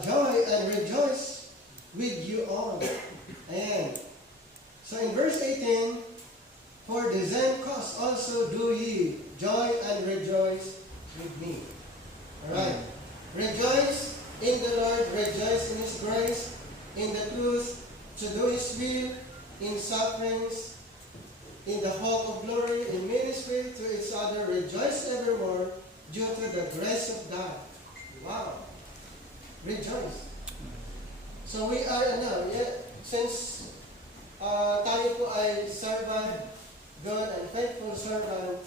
joy and rejoice with you all. And so in verse 18, for the same cause also do ye joy and rejoice with me. Alright. Rejoice in the Lord, rejoice in His grace, in the truth, to do His will, in sufferings, in the hope of glory, in ministry to each other, rejoice evermore, due to the grace of God. Wow. Rejoice. So we are, since tayo po ay servant, good and faithful servant,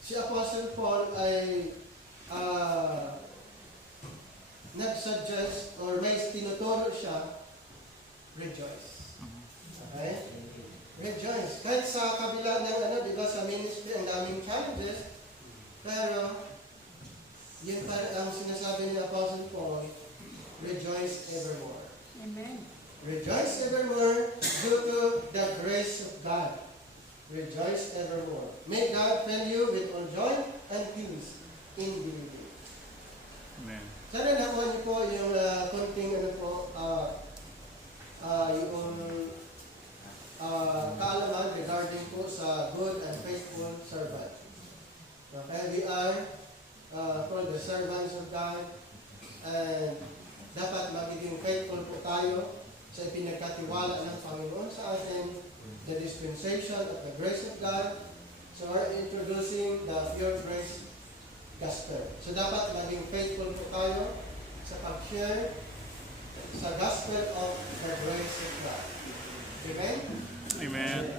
si Apostle Paul ay nag-suggest or may tinuturo siya, rejoice. Okay? Rejoice. Kahit sa kabila ng di ba, sa ministry, ang daming challenges, pero yun pa ang sinasabi ni Apostle Paul, rejoice evermore. Amen. Rejoice evermore due to the grace of God. Rejoice evermore. May God fill you with all joy and peace in believing. Amen. Sana nakuha niyo po yung konting yung kaalaman regarding po sa good and faithful servant. Okay, we are called the servants of God, and dapat magiging faithful po tayo sa pinagkatiwala ng Panginoon sa atin, the dispensation of the grace of God. So we're introducing the pure grace gospel. So dapat maging faithful po tayo sa pag-share sa gospel of the grace of God. Amen? Amen.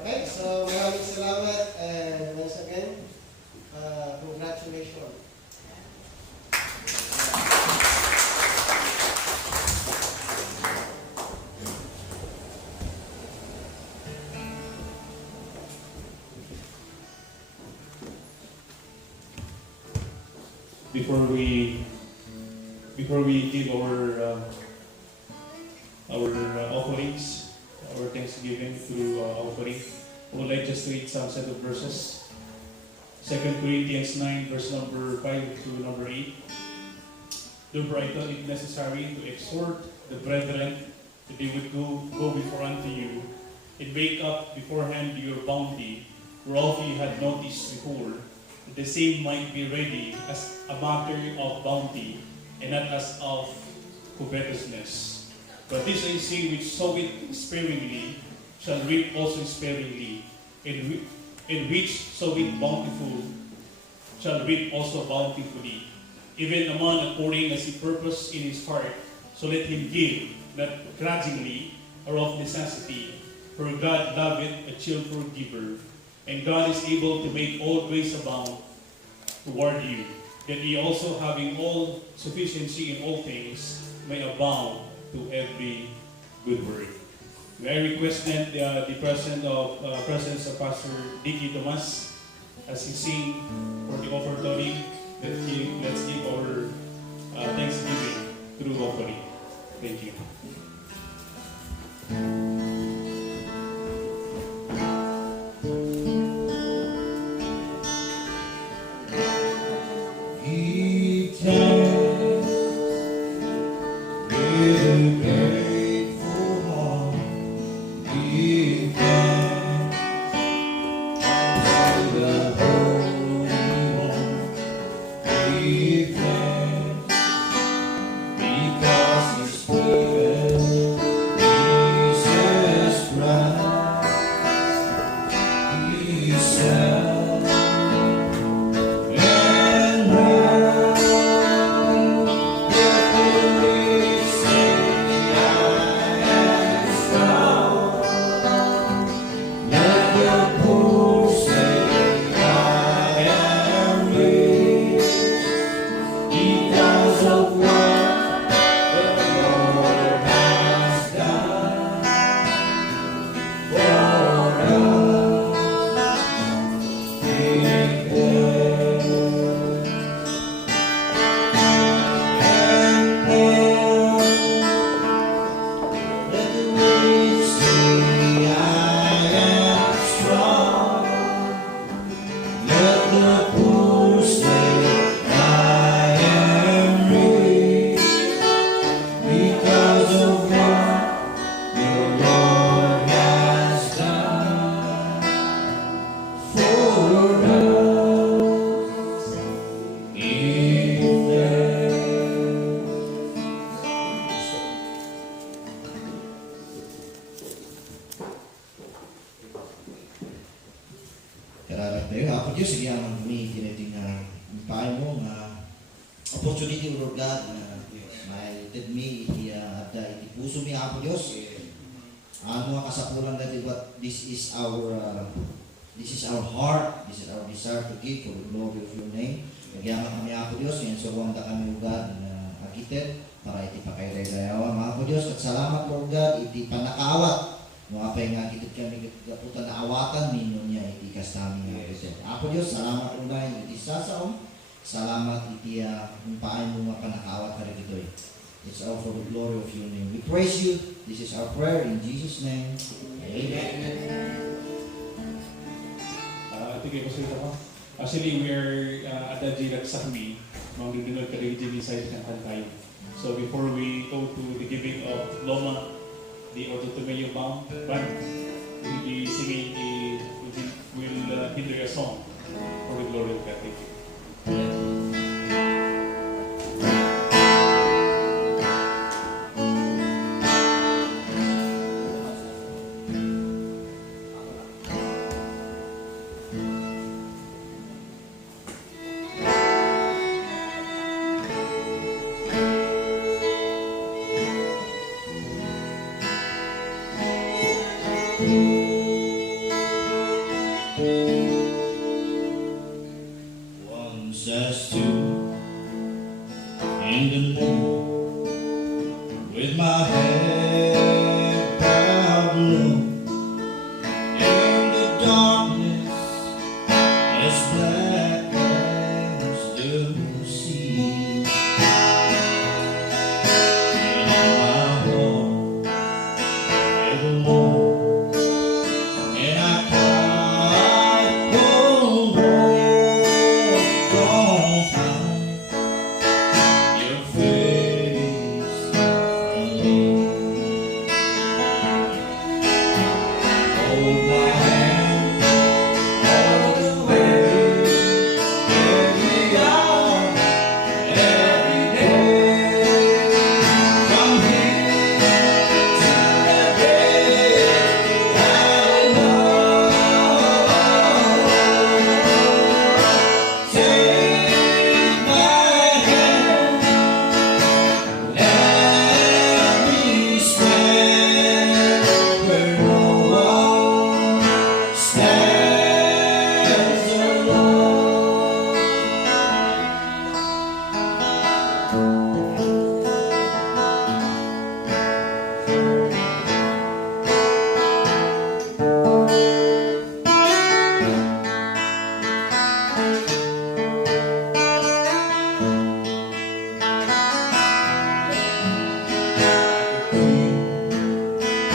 Okay, so maraming salamat, and once again, congratulations. Before we give our offerings, our thanksgiving through offering, I would like just to read some set of verses. 2 Corinthians 9, verse number 5 to number 8. Therefore I thought it necessary to exhort the brethren that they would go before unto you, and make up beforehand your bounty, whereof ye had noticed before, that the same might be ready as a matter of bounty, and not as of covetousness. But this I say, which soweth sparingly shall reap also sparingly, and which soweth bountiful shall reap also bountifully. Even a man according as he purpose in his heart, so let him give, not grudgingly or of necessity, for God loveth a cheerful giver. And God is able to make all grace abound toward you, that ye also, having all sufficiency in all things, may abound to every good work. May I request then the presence of Pastor Dicky Tomas as he sing for the offertory. Let's give our thanksgiving through offering. Thank you. Give thanks with a grateful heart. Give thanks to the Holy One. Give thanks because He's given Jesus Christ, His Son. And now, therefore we say, I am strong. Let the poor say, I am rich, because of what the Lord has done for us. Give thanks. And now, let the weak say, I am strong. Let the poor say, I am rich, because of what the Lord has done for us. Give thanks. Kararat tayo. Ako Diyos, sige ang may tiniting na paano mo nga opportunity, Lord God, na may let me iti puso mi ako Diyos. Ano nga kasapulan natin, but this is our heart, this is our desire to give for the glory of your name. Nagyaman kami ako Diyos, ngayon sa wanda kami, Lord God, na agitin para iti pakairay-dayawa. Mga ako Diyos, at salamat, Lord God, iti panakawat. Mga pa nga kitit kami kaputan na awatan ninyo niya iti kasami nga ito. Ako Diyos, salamat Lord God, iti sasaon. Salamat iti umpaan mo nga panakawat ka rin ito. It's all for the glory of your name. We praise you. This is our prayer in Jesus' name. Amen. Tingin ko sa ito ko. Actually, we are at the Jirat Sahmi, mga dinunod ka rin inside ng Tantay. So before we go to the giving of Loma, the Autotomeo Band, we'll be singing we'll hinder a song for the glory of God. Thank you. Once I stood in the moon with my head bowed low in the darkness as black as the sea. In my home evermore, and I cried, oh Lord, don't hide your face from me. Hold my hand all the way, every hour, every day, from here to the day I know. Take my hand, let me stand where no one stands alone.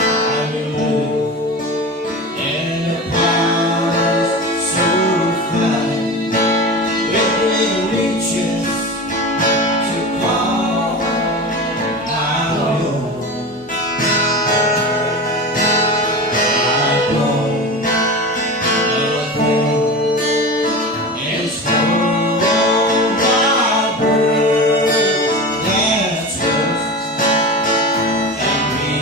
I will live in a palace so fine, with great riches to call my own. I don't know a thing in store my birth that's worse than me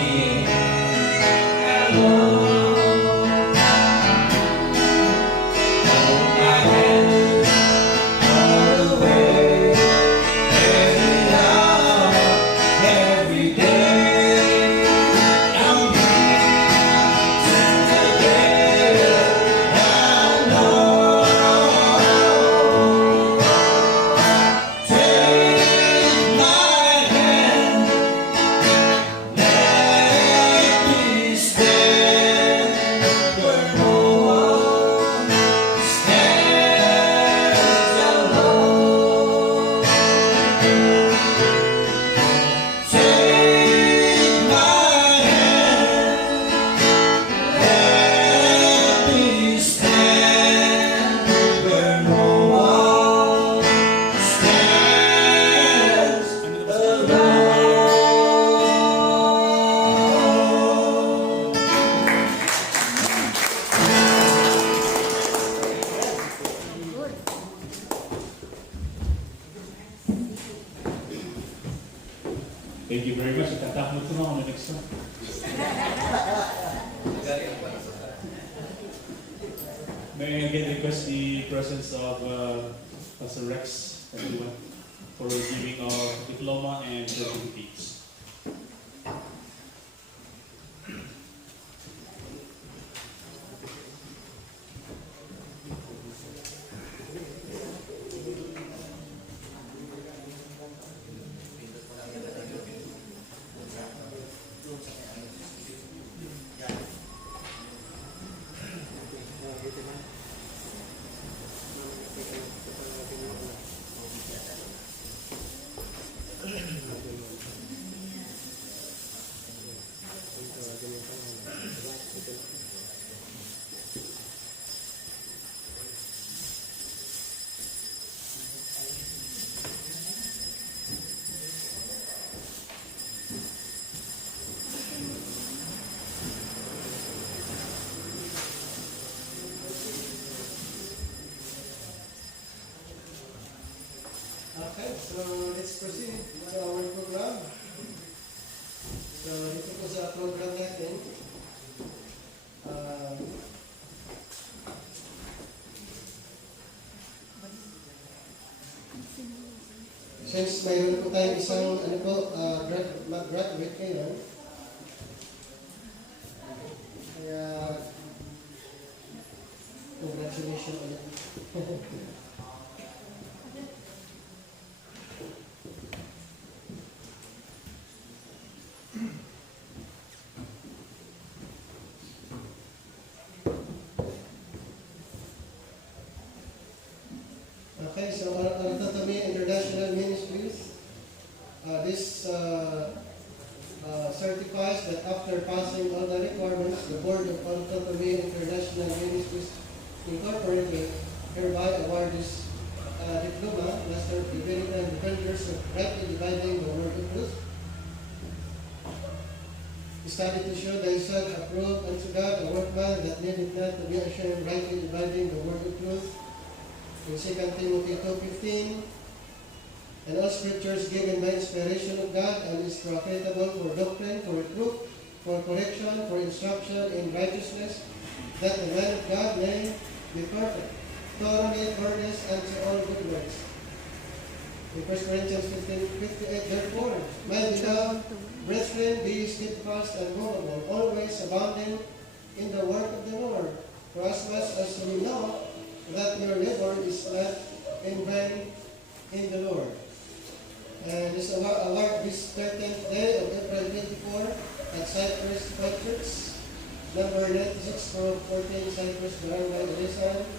alone. Hold my hand all the way, every hour, every day. I'm here together. I know. Take my hand, let me stand where no one stands alone. Take my hand, let me stand where no one stands alone. Thank you very much. Tatak mo ito na ako next one. May I again request the presence of Pastor Rex everyone, for giving of diploma and certificates. proceed to our program. So, ito po sa program natin. Since mayroon po tayong isang mag-graduate ngayon, kaya congratulations ulit. Okay, so Aratami International Ministries, this certifies that after passing all the requirements, the Board of Aratami International Ministries Incorporated hereby award this diploma, Master of Divinity and Defenders of Rightly Dividing the Word of Truth. Study to show thyself approved unto God, a workman that needeth not to be ashamed, rightly dividing the Word of Truth. In 2 Timothy 2:15, and all scriptures given by inspiration of God and is profitable for doctrine, for reproof, for correction, for instruction in righteousness, that the man of God may be perfect, thoroughly furnished unto all good works. In 1 Corinthians 15:58, therefore, my beloved brethren, be steadfast and immovable, always abounding in the work of the Lord, for as much as we know that your labor is not in vain in the Lord. And this award this 13th day of April 24 at Cypress Church, number 96 for 14 Cypress Barangay Rizal,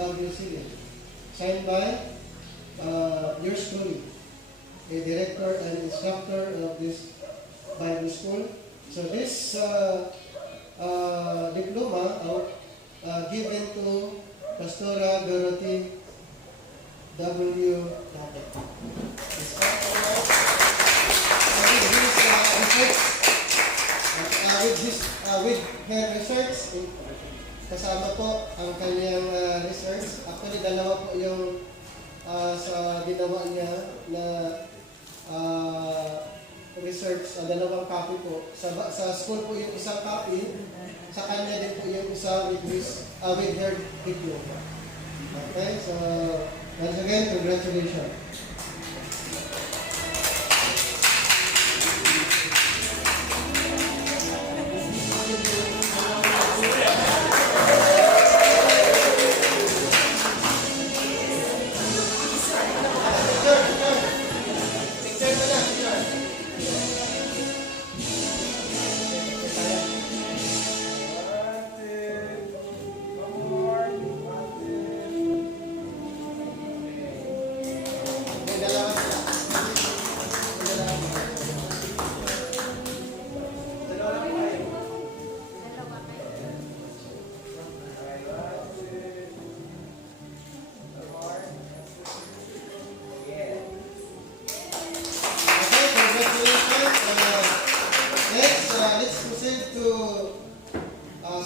Baguio City. Signed by yours truly, a director and instructor of this Bible school. So this diploma given to Pastora Dorothy W. Dapat. With her research, kasama po ang kanyang research. Actually, dalawa po yung sa ginawa niya na research, dalawang copy po. Sa school po yung isang copy, sa kanya din po yung isa with her diploma. Okay, so once again, congratulations.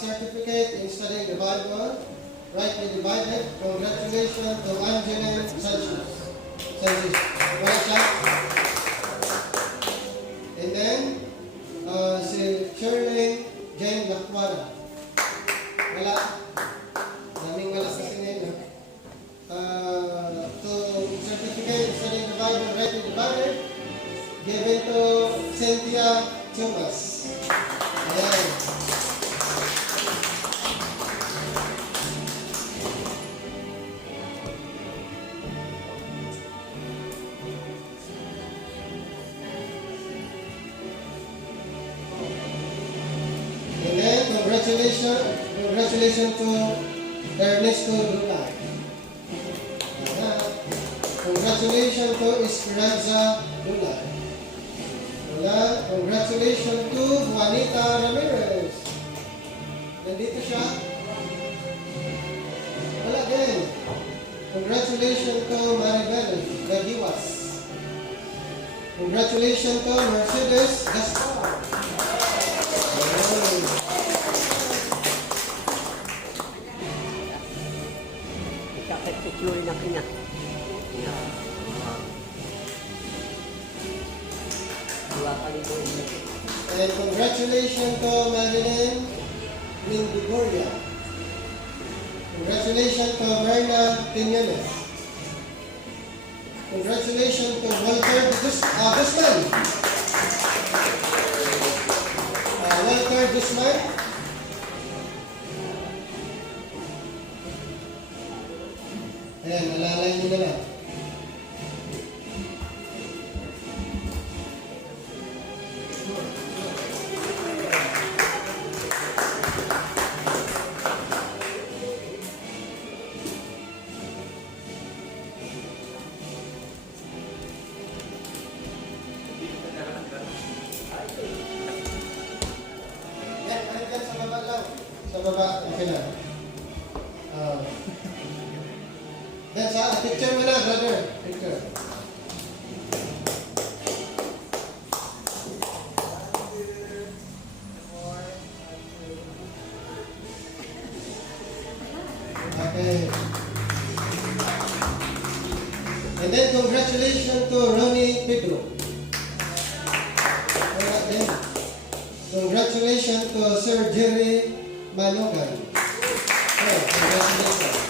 Certificate in studying the Bible, rightly divided. Congratulations to Angeline Sanchez. Right, and then, si Shirley Jane Lakwara. Wala. Daming wala sa sinila. To certificate in studying the Bible, rightly divided, given to Cynthia Chumas. Ayan. Congratulations to Ernesto Luna. Congratulations to Esperanza Luna. Congratulations to Juanita Ramirez. Nandito siya? Wala din. Congratulations to Maribel Gagiwas. Congratulations to Mercedes Gaspar. Picture na kanya. then congratulations to Marilyn Mindigoria. Congratulations to Merna Quinones. Congratulations to Walter Guzman. Walter Guzman. Ayan, alalay nyo na lang. Yan, ano dyan sa baba lang. Sa baba, okay na. Yan, sa picture mo na, brother. Picture. Okay. And then congratulations to Ronnie Pedro. Alright then. Congratulations to Sir Jerry Malogan. Oh, congratulations.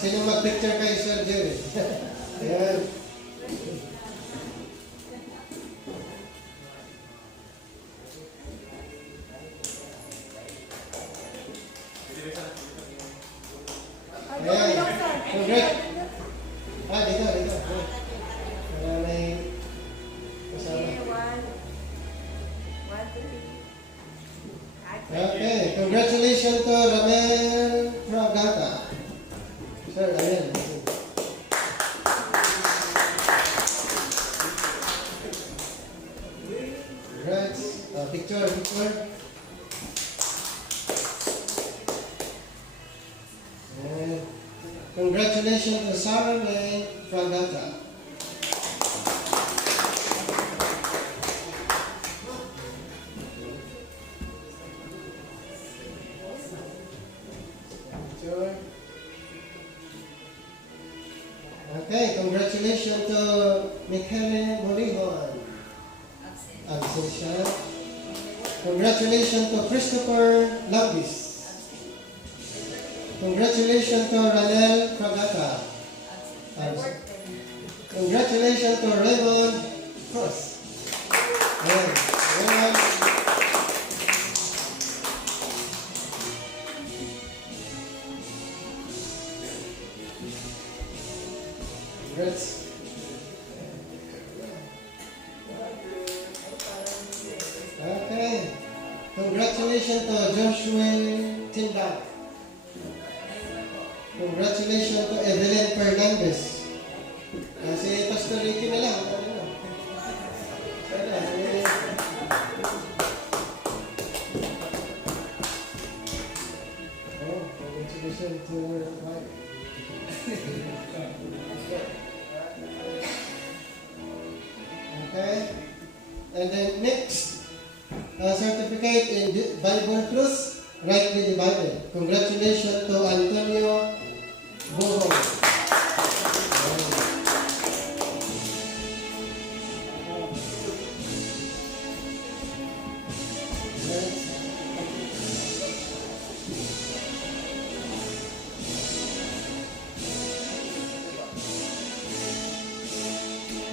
Sino mag-picture kay Sir Jerry? Ayan. Ayan. Congrats. Dito. Wala may kasama. Okay. Congratulations to Ramel Fragata. Sir, ayan. Congrats. Picture. And congratulations to Sarah May Fragata. Picture. Okay, congratulations to Michele Morihon. Absent siya. Congratulations to Christopher Labis. Congratulations to Ranel Fragata. Congratulations to Raymond Cross. Ayan. Raymond. Congrats. Okay. Congratulations to Joshua Tindak. Congratulations to Evelyn Fernandez. Si Pastor Ricky na lang. Congratulations to your wife. Okay. And then next, certificate in Bible Plus, rightly divided. Congratulations to Antonio Bohong.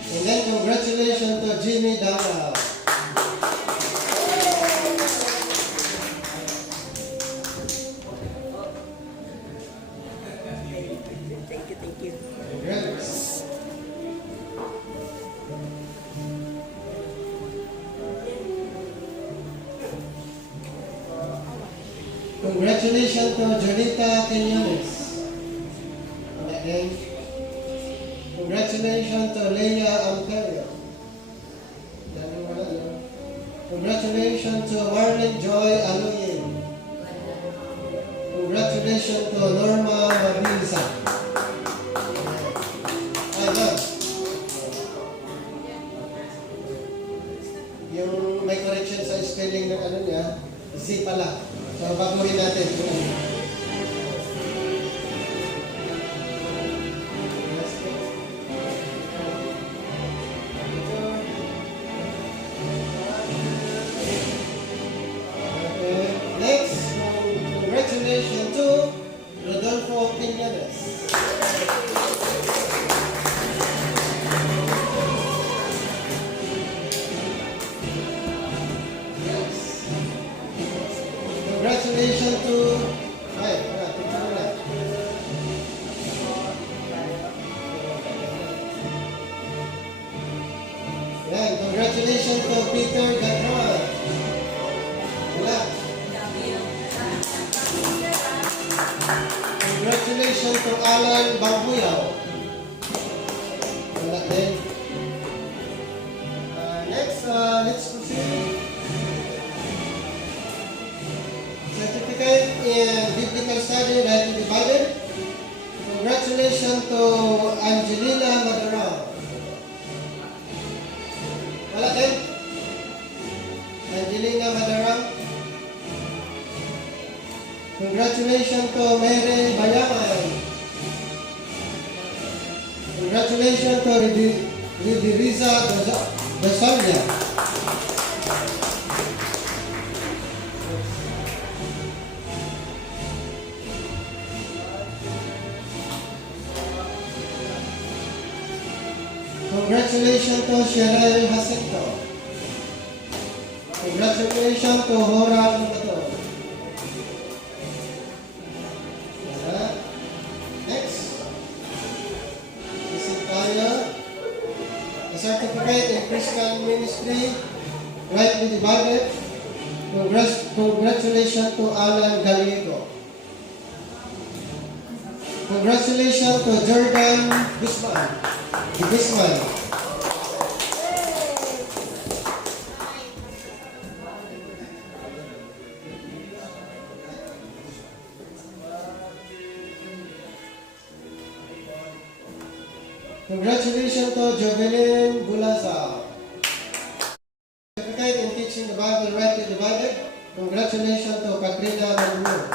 And then congratulations to Jimmy Davao. Thank you. Congrats. Congratulations to Jonita Quinones. And congratulations to Leia Amperio. Congratulations to Marlene Joy Aloyin. Congratulations to Norma Mabisa. Yung may correction sa spelling ng ano niya, Z pala. So, baguhin natin. Congratulations to Rodolfo Piñanes. Congratulations to congratulations to Peter Gatron. Wala. Congratulations to Alan Bambuyaw. Wala din. Next, let's proceed. Certificate in Biblical Study, Rightly Divided. Congratulations to Angelina Madarao. Wala din? Angelina Madarao. Congratulations to Mary Bayaman. Congratulations to Ridiriza Dasonia. Congratulations to Cheryl Jacinto. Congratulations to Hora Lumato. Next. This is tayo. A certificate in Christian Ministry, Rightly Divided. Congratulations to Alan Gallego. Congratulations to Jordan Guzman. Congratulations to Jovelyn Bulaza. Certificate in Teaching the Bible Rightly Divided. Congratulations to Katrina Manuel.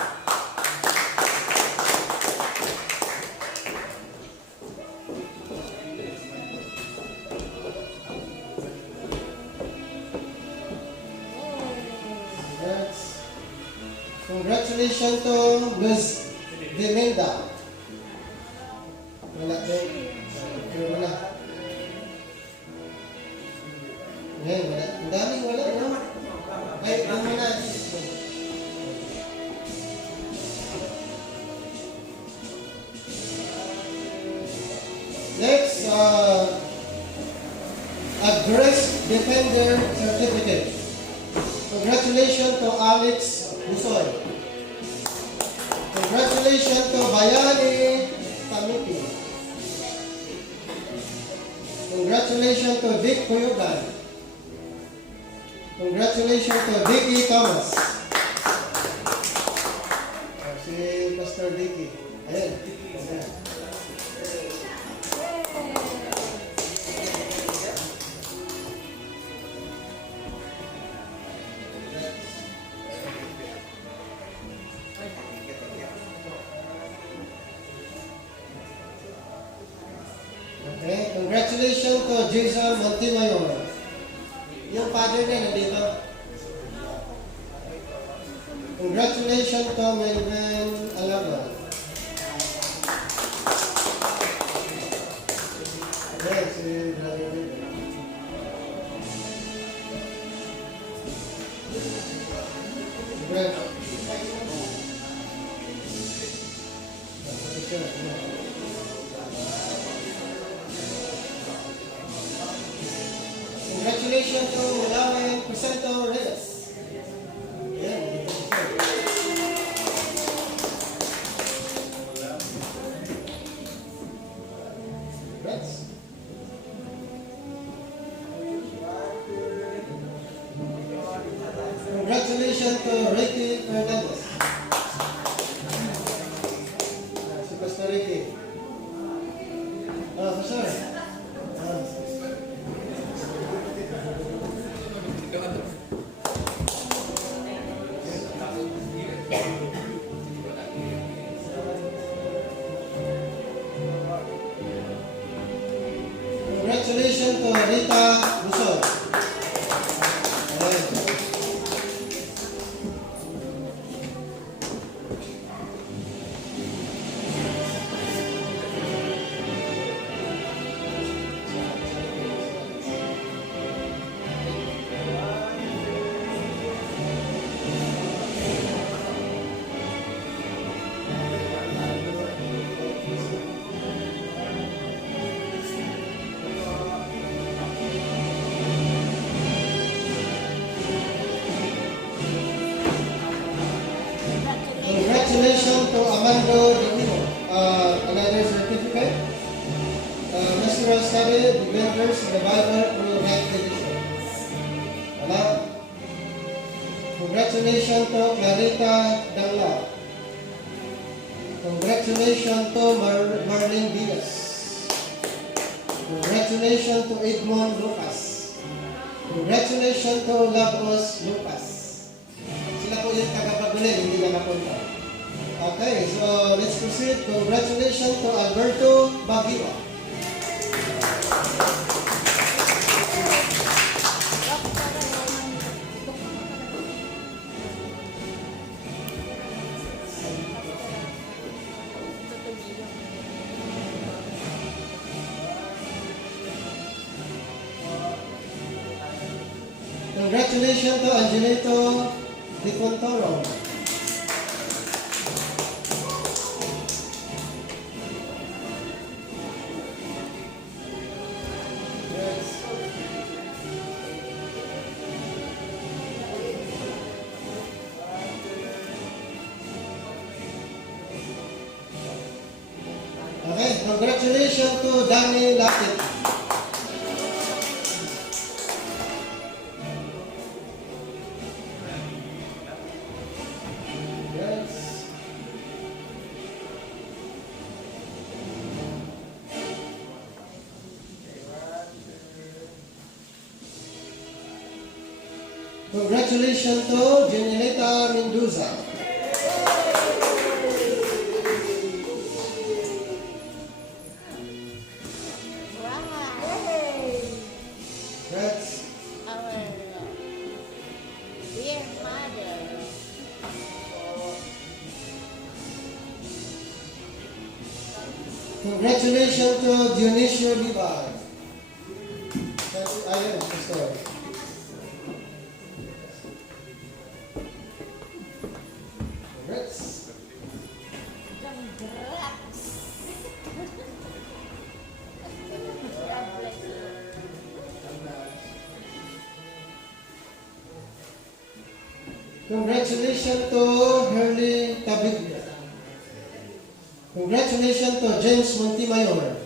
Congratulations to Ms. Demelda. Wala din. Wala. Yan, wala. Ang daming wala, no? Ay, ano na? Next, Address Defender Certificate. Congratulations to Alex Busoy. Congratulations to Bayani Tamiti. Congratulations to Dick Puyugan. Congratulations to Dickie Thomas. Si Pastor Dickie. Ayan. Ayan. Okay, congratulations to Jason Montimayor. Yung father niya nandito. Congratulations to Melvin Alaban. Yes, si Brother Melvin. Brent. Congratulations to Malawian Crescento Reyes. Yeah. Congrats. Congratulations to Ricky Congratulations to Amando Domino. Another certificate. Master of Study, Defenders in the Bible through Right Division. Congratulations to Clarita Dangla. Congratulations to Marlene Diaz. Congratulations to Edmond Lucas. Congratulations to Labos Lucas. Sila po yung taga-Pagulin, hindi na napunta. Okay, so let's proceed. Congratulations to Alberto Baguio. Congratulations to Angelito Di Contoro. Okay, congratulations to Danny Lapid. Yes. Congratulations to Janelita Mendoza. That's Our dear mother. congratulations to Dionisio Libar. Ayun, sister. Congrats. Congratulations to Hurley Tabiglia. Congratulations to James Montemayor.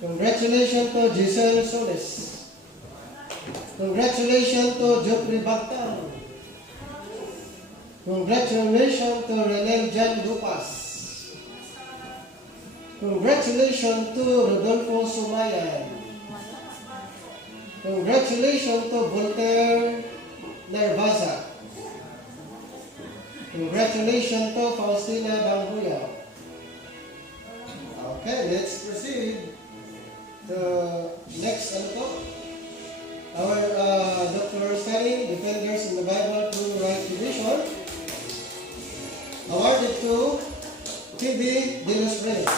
Congratulations to Giselle Solis. Congratulations to Jeffrey Bactan. Congratulations to Renel Jan Lupas. Congratulations to Rodolfo Sumayan. Congratulations to Voltaire Narvaza. Congratulations to Faustina Banghuya. Okay, let's proceed to next our doctoral study, Defenders in the Bible through Right Division, awarded to T.B. De Los Reyes.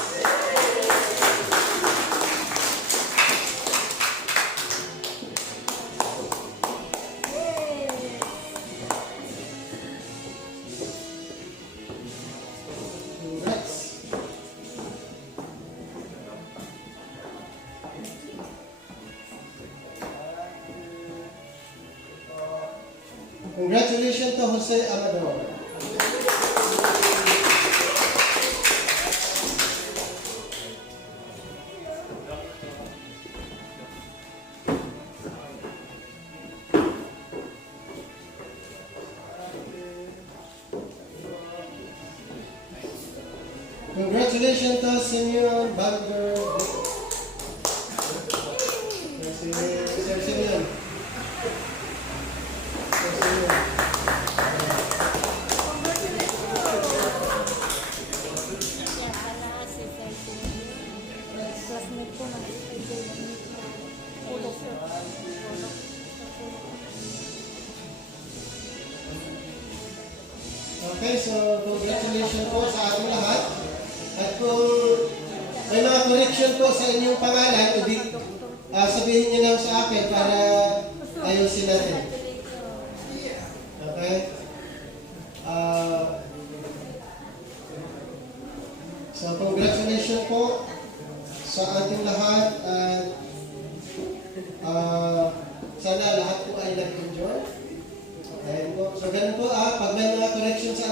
Congrats. Congratulations to Jose Amador. Congratulations to Simeon Bander. Sir Simeon. Sir Simeon. Okay, so congratulations po sa ating lahat. At kung may mga correction po sa inyong pangalan, sabihin niyo lang sa akin para ayusin natin. Okay? So congratulations po sa ating lahat at sana lahat po ay nag-enjoy. Ayan po. So ganun po, pag may mga correction sa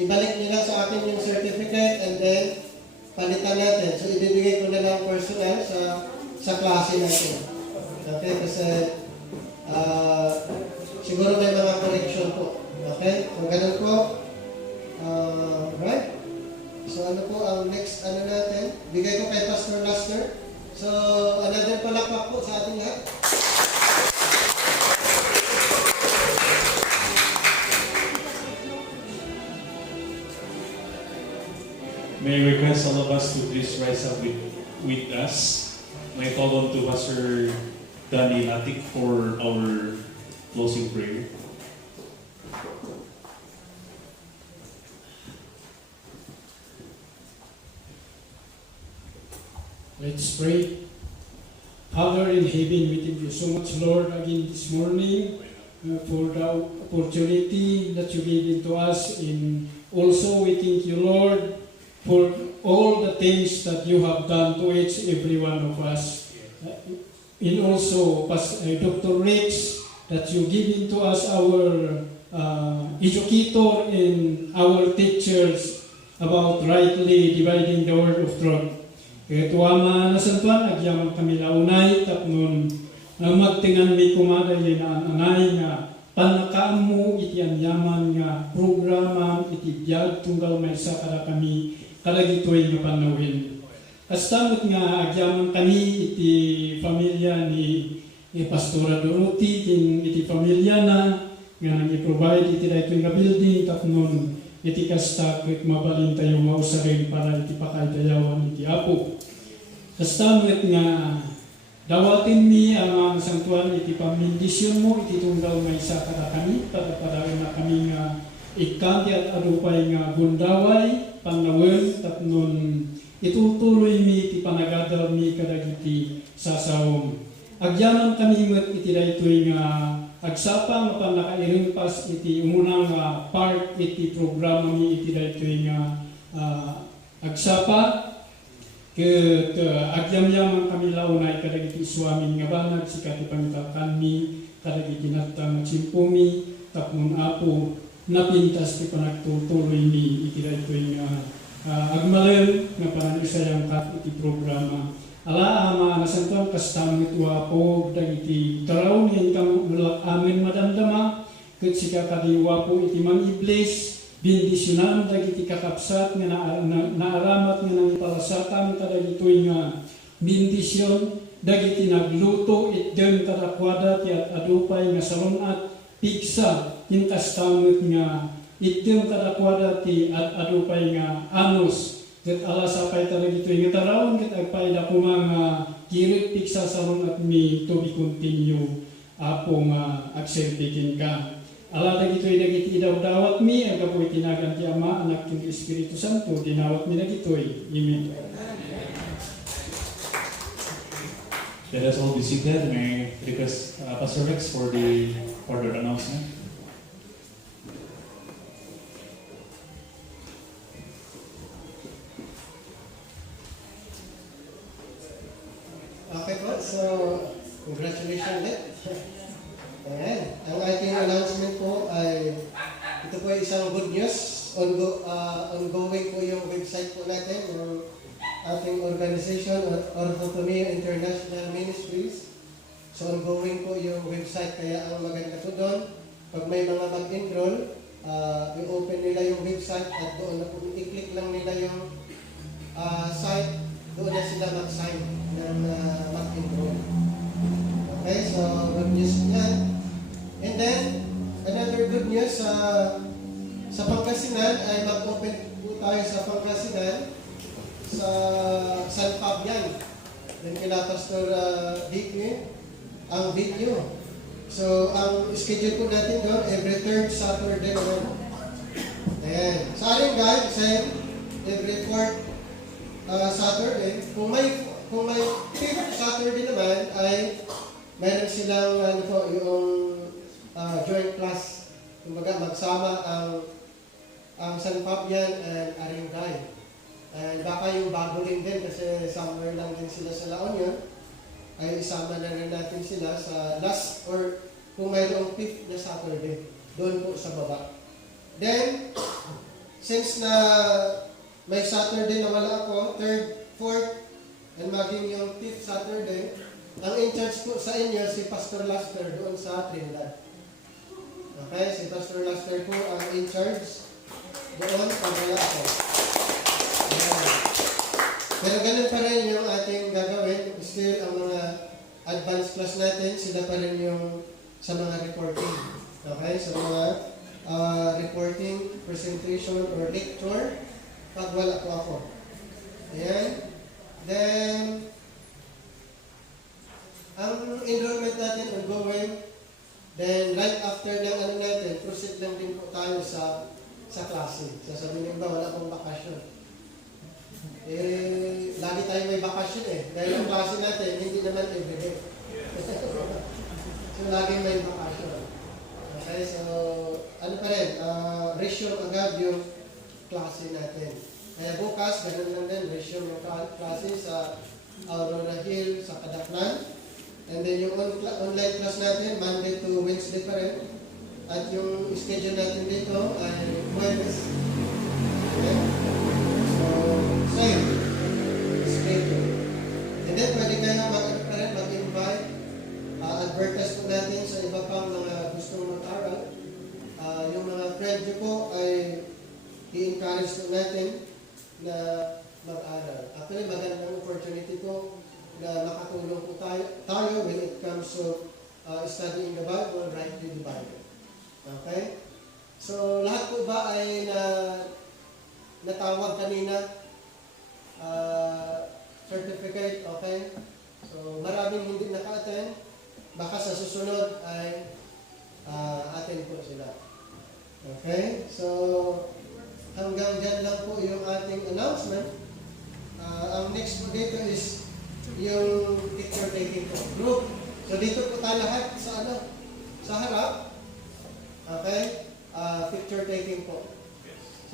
ibalik nila sa akin yung certificate and then palitan natin. So, ibibigay ko na lang personal sa klase natin. Okay? Kasi siguro may mga correction po. Okay? So, ganun po. Right? So, ano po ang next natin? Bigay ko kay Pastor Laster. So, another palakpak po sa ating lahat. May I request all of us to please rise up with us. May I call on to Pastor Danny Latik for our closing prayer. Let's pray. Father in heaven, we thank you so much, Lord, again this morning for the opportunity that you gave to us. And also we thank you, Lord, for all the things that you have done to each every one of us. And also, Dr. Rex, that you give to us our educator and our teachers about rightly dividing the word of truth. Kaya tuwama na santuan, agyaman kami launay, tapnon na magtingan mi kumada yun na anay nga panakaam mo iti anyaman nga programa iti biyag tunggal may sa kada kami kada gitoy nga panawin. Kastamot nga agyaman kami iti pamilya ni Pastora Dorothy, iti pamilya na nga nag-provide iti daytoy nga building, tapnon iti kasta ket mabalin tayo mausarin para iti pakaydayawan iti Apo. Kastamot nga dawatin mi ang sangtuan iti pamindisyon mo iti tunggal nga isa kada kami para na kami nga ikanti at adupay nga gundaway panawin tapnon itutuloy mi iti panagadal mi kadagiti sasawom. Agyaman kami met iti daytoy nga agsapa nga panakairing pas iti umunang part iti programa mi iti daytoy nga agsapa ket agyamyaman kami launay kadagiti suamin nga banag sikati pangitakan mi kadagiti natang simpumi tapnon Apo napintas ti panagtutuloy mi iti daytoy nga agmalem nga panangisayang kat iti programa. Ala ama nasantuan kastam iti Apo dagiti taraw niyan kang amin madamdama ket sika kadi Apo iti mang-iblis bindisyonan dagiti kakapsat nga naaramat nga nang ipalasakan kadagitoy nga bindisyon dagiti nagluto itden kadakwada ti adupay nga salunat piksa kinkastamot nga itden kadakwada ti adupay nga anos ket alasapay kadagitoy nga tarawon ket agpayda ko nga kirit piksa salunat mi to be continue Apo nga agserbikin ka. Ala dagitoy dagiti idawdawat mi agapoy tinagan ti Ama, Anak ken Espiritu Santo dinawat mi dagitoy. Amen. Let us all be seated. May I request Pastor Rex for the further announcement. Okay po, so congratulations ulit. Ayan, ang ating announcement po ay ito po ay isang good news. Ongoing po yung website po natin ng ating organization, Orthotomia International Ministries. So ongoing po yung website, kaya ang maganda po doon, pag may mga mag-enroll, i-open nila yung website at doon na po i-click lang nila yung site, doon na sila mag-sign ng mag-enroll. Okay, so good news yan. And then, another good news, sa Pangasinan ay mag-open po tayo sa Pangasinan sa San Fabian. Then kila Pastor Dick ang video. So, ang schedule po natin doon, every third Saturday naman. Ayan. Sa aling guide, every fourth Saturday. Kung may fifth Saturday naman, ay meron silang yung joint class. Kumbaga, magsama ang San Fabian and Aringay. And baka yung bago rin din kasi somewhere lang din sila sa La Union, ay isama na rin natin sila sa last or kung mayroong fifth na Saturday, doon po sa baba. Then, since na may Saturday na wala ako, 3rd, 4th, and maging yung 5th Saturday, ang in-charge po sa inyo si Pastor Laster doon sa Trinidad. Okay, si Pastor Laster po ang in-charge doon pag wala ako. Ayan. Pero ganun pa rin yung ating gagawin. Still, ang mga advanced class natin, sila pa rin yung sa mga reporting. Okay, sa mga reporting, presentation, or lecture, pag wala po ako. Ayan. Then, ang enrollment natin ongoing. Then, right after ng ano natin, proceed lang din po tayo sa klase. Sasabihin ba, wala pong bakasyon. Lagi tayo may bakasyon Dahil ang klase natin, hindi naman everyday. So, lagi may bakasyon. Okay, so, ano pa rin, resume agad yung klase natin. Kaya bukas, ganun lang din, resume yung klase sa Aurora Hill, sa Kadaklan. And then yung online class natin, Monday to Wednesday pa rin. At yung schedule natin dito ay Wednesday. Okay? So, same schedule. And then pwede kayo mag-invite. Advertise po natin sa iba pang mga gustong mag-aral. Yung mga friend nyo po ay i-encourage po natin na mag-aral. Actually, magandang opportunity po na makatulong po tayo when it comes to studying the Bible, rightly the Bible. Okay? So, lahat po ba ay natawag kanina? Certificate, okay? So, maraming hindi naka-attend. Baka sa susunod ay attend po sila. Okay? So, hanggang dyan lang po yung ating announcement. Ang next po dito is yung picture taking po. Group. So dito po tayo lahat sa sa harap. Okay? Picture taking po.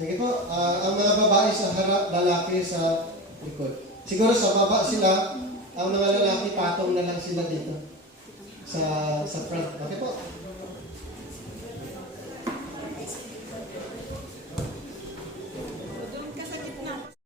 Sige po. Ang mga babae sa harap, lalaki sa likod. Siguro sa baba sila, ang mga lalaki patong na lang sila dito. Sa front. Okay po.